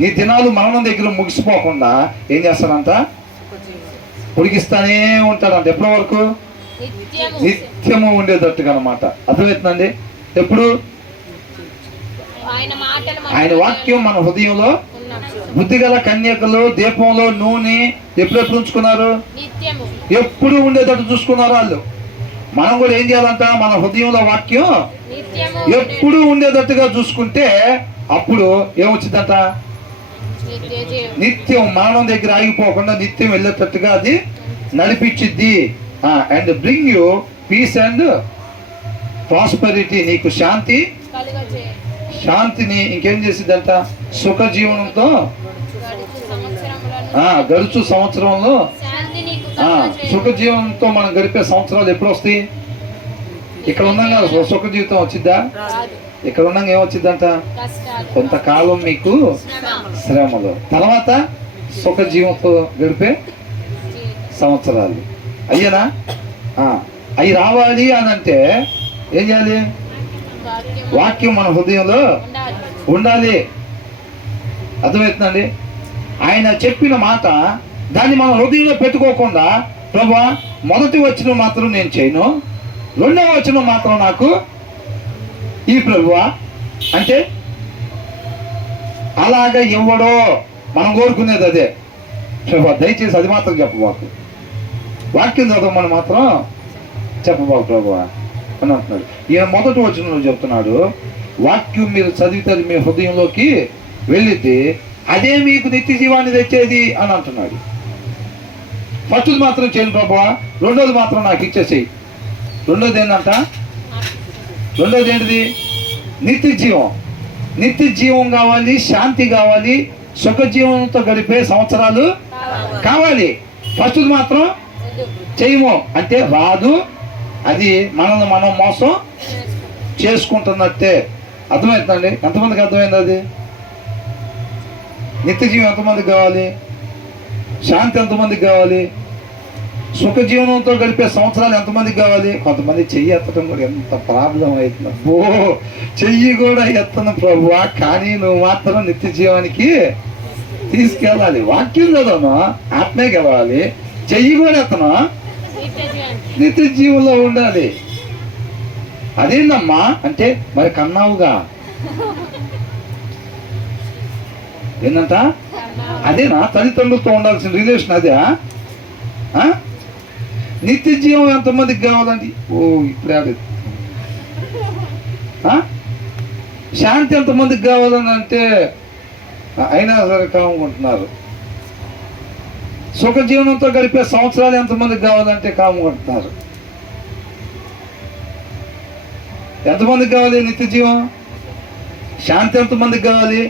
నీ దినాలు మరణం దగ్గర ముగిసిపోకుండా ఏం చేస్తాడంట? పొడిగిస్తానే ఉంటాడంట. ఎప్పటి వరకు? నిత్యము ఉండేటట్టుగా అనమాట. అర్థమవుతుందండి? ఎప్పుడు? ఆయన వాక్యం మన హృదయంలో. బుద్ధిగల కన్యకలు దీపంలో నూనె ఎప్పుడెప్పుడు ఉంచుకున్నారు? ఎప్పుడు ఉండేటట్టు చూసుకున్నారు వాళ్ళు. మనం కూడా ఏం చేయాలంట? మన హృదయంలో వాక్యం ఎప్పుడు ఉండేటట్టుగా చూసుకుంటే అప్పుడు ఏమొచ్చిందంట? నిత్యం మరణం దగ్గర ఆగిపోకుండా నిత్యం వెళ్ళేటట్టుగా అది నడిపించిద్ది. And bring you peace and prosperity. నీకు శాంతిని ఇంకేం చేసిద్దంట? సుఖ జీవనంతో గడుచు సంవత్సరంలో సుఖ జీవనంతో మనం గడిపే సంవత్సరాలు ఎప్పుడు వస్తాయి? ఇక్కడ ఉన్నాగా సుఖ జీవితం వచ్చిద్దా? ఇక్కడ ఉన్నాక ఏమొచ్చిద్దంట? కొంతకాలం మీకు శ్రమలు, తర్వాత సుఖ జీవంతో గడిపే సంవత్సరాలు. అయ్యేనా? అవి రావాలి అని అంటే ఏం చేయాలి? వాక్యం మన హృదయంలో ఉండాలి. అర్థమవుతుందండి? ఆయన చెప్పిన మాట దాన్ని మన హృదయంలో పెట్టుకోకుండా, ప్రభువా మొదటి వచనం మాత్రం నేను చేయను, రెండవ వచనం మాత్రం నాకు ఈ ప్రభువా అంటే అలాగా ఇవ్వడో. మనం కోరుకునేది అదే. ప్రభువా దయచేసి అది మాత్రం చెప్పబాకు, వాక్యం చదవమని మాత్రం చెప్పబాకు ప్రభువా అని అంటున్నాడు. ఈయన మొదటి వచనంలో చెప్తున్నాడు, వాక్యం మీరు చదివితే మీ హృదయంలోకి వెళ్ళితే అదే మీకు నిత్య జీవాన్ని తెచ్చేది అని అంటున్నాడు. ఫస్ట్ది మాత్రం చేయను ప్రభువా, రెండోది మాత్రం నాకు ఇచ్చేసేయి. రెండోది ఏంటంట? రెండోది ఏంటిది? నిత్య జీవం. నిత్య జీవం కావాలి, శాంతి కావాలి, సుఖ జీవనంతో గడిపే సంవత్సరాలు కావాలి. ఫస్ట్ది మాత్రం చేయము అంటే రాదు. అది మనల్ని మనం మోసం చేసుకుంటున్నట్టే. అర్థమవుతుందండి? ఎంతమందికి అర్థమైంది అది? నిత్య జీవం ఎంతమందికి కావాలి? శాంతి ఎంతమందికి కావాలి? సుఖ జీవనంతో గడిపే సంవత్సరాలు ఎంతమందికి కావాలి? కొంతమంది చెయ్యి ఎత్తడం కూడా ఎంత ప్రాబ్లం అవుతుంది. చెయ్యి కూడా ఎత్తను ప్రభువా, కానీ నువ్వు మాత్రం నిత్య జీవానికి తీసుకెళ్ళాలి. వాక్యం చదవను, ఆత్మే గెలవాలి. చెయ్యి కూడా ఎత్తను, నిత్య జీవంలో ఉండాలి. అదేందమ్మా అంటే మరి కన్నావుగా. ఏంటంట? అదేనా తల్లిదండ్రులతో ఉండాల్సిన రిలేషన్? అదే నిత్య జీవం ఎంతమందికి కావాలండి? ఇప్పుడే శాంతి ఎంతమందికి కావాలని అంటే అయినా సరే కాముకుంటున్నారు. సుఖ జీవనంతో గడిపే సంవత్సరాలు ఎంతమందికి కావాలంటే కాముకుంటున్నారు. ఎంతమందికి కావాలి నిత్య జీవం? శాంతి ఎంతమందికి కావాలి?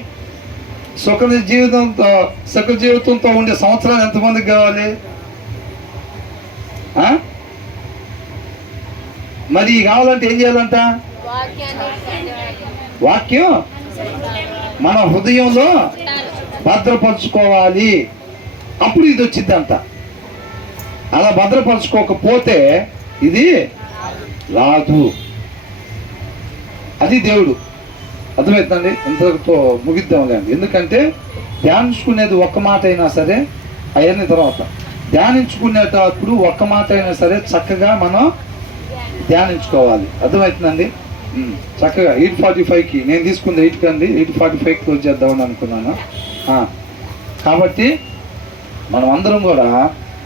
సుఖ జీవితంతో ఉండే సంవత్సరాలు ఎంతమందికి కావాలి? మరి కావాలంటే ఏం చేయాలంట? వాక్యం మన హృదయంలో భద్రపరచుకోవాలి. అప్పుడు ఇది వచ్చిందంట. అలా భద్రపరచుకోకపోతే ఇది రాదు. అది దేవుడు. అర్థమవుతుందండి? ఇంతతో ముగిద్దాంలేండి. ఎందుకంటే ధ్యానించుకునేది ఒక్క మాట అయినా సరే, అవన్నీ తర్వాత ధ్యానించుకునేటప్పుడు ఒక్క మాట అయినా సరే చక్కగా మనం ధ్యానించుకోవాలి. అర్థమవుతుందండి? చక్కగా 8:45కి నేను తీసుకుంది 8కి అండి, 8:45కి క్లోజ్ చేద్దామని అనుకున్నాను. కాబట్టి మనం అందరం కూడా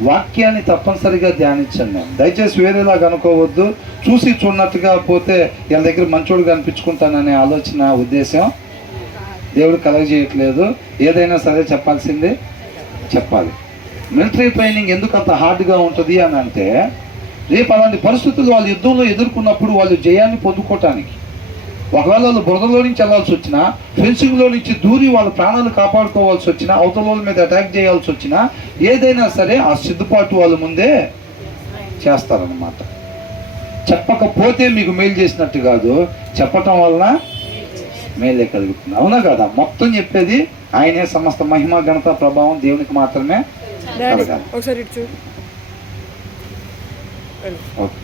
వాక్యాన్ని తప్పనిసరిగా ధ్యానించండి. దయచేసి వేరేలాగా అనుకోవద్దు. చూసి చూడనట్టుగా పోతే వీళ్ళ దగ్గర మంచోడు కనిపించుకుంటాననే ఆలోచన, ఉద్దేశం దేవుడు కలగజేయట్లేదు. ఏదైనా సరే చెప్పాల్సిందే చెప్పాలి. మిలిటరీ ట్రైనింగ్ ఎందుకు అంత హార్డ్గా ఉంటుంది అని అంటే, రేపు అలాంటి పరిస్థితులు వాళ్ళు యుద్ధంలో ఎదుర్కొన్నప్పుడు వాళ్ళు జయాన్ని పొందుకోవటానికి, ఒకవేళ వాళ్ళు బురదలో నుంచి వెళ్ళాల్సి వచ్చినా, ఫెన్సింగ్లో నుంచి దూరి వాళ్ళ ప్రాణాలు కాపాడుకోవాల్సి వచ్చినా, అవతల వాళ్ళ మీద అటాక్ చేయాల్సి వచ్చినా, ఏదైనా సరే ఆ సిద్ధపాటు వాళ్ళు ముందే చేస్తారన్నమాట. చెప్పకపోతే మీకు మేలు చేసినట్టు కాదు, చెప్పటం వలన మేలే కలుగుతుంది. అవునా కదా? మొత్తం చెప్పేది ఆయనే. సమస్త మహిమ ఘనత ప్రభావం దేవునికి మాత్రమే కలగాలి. ఒకసారి ఓకే.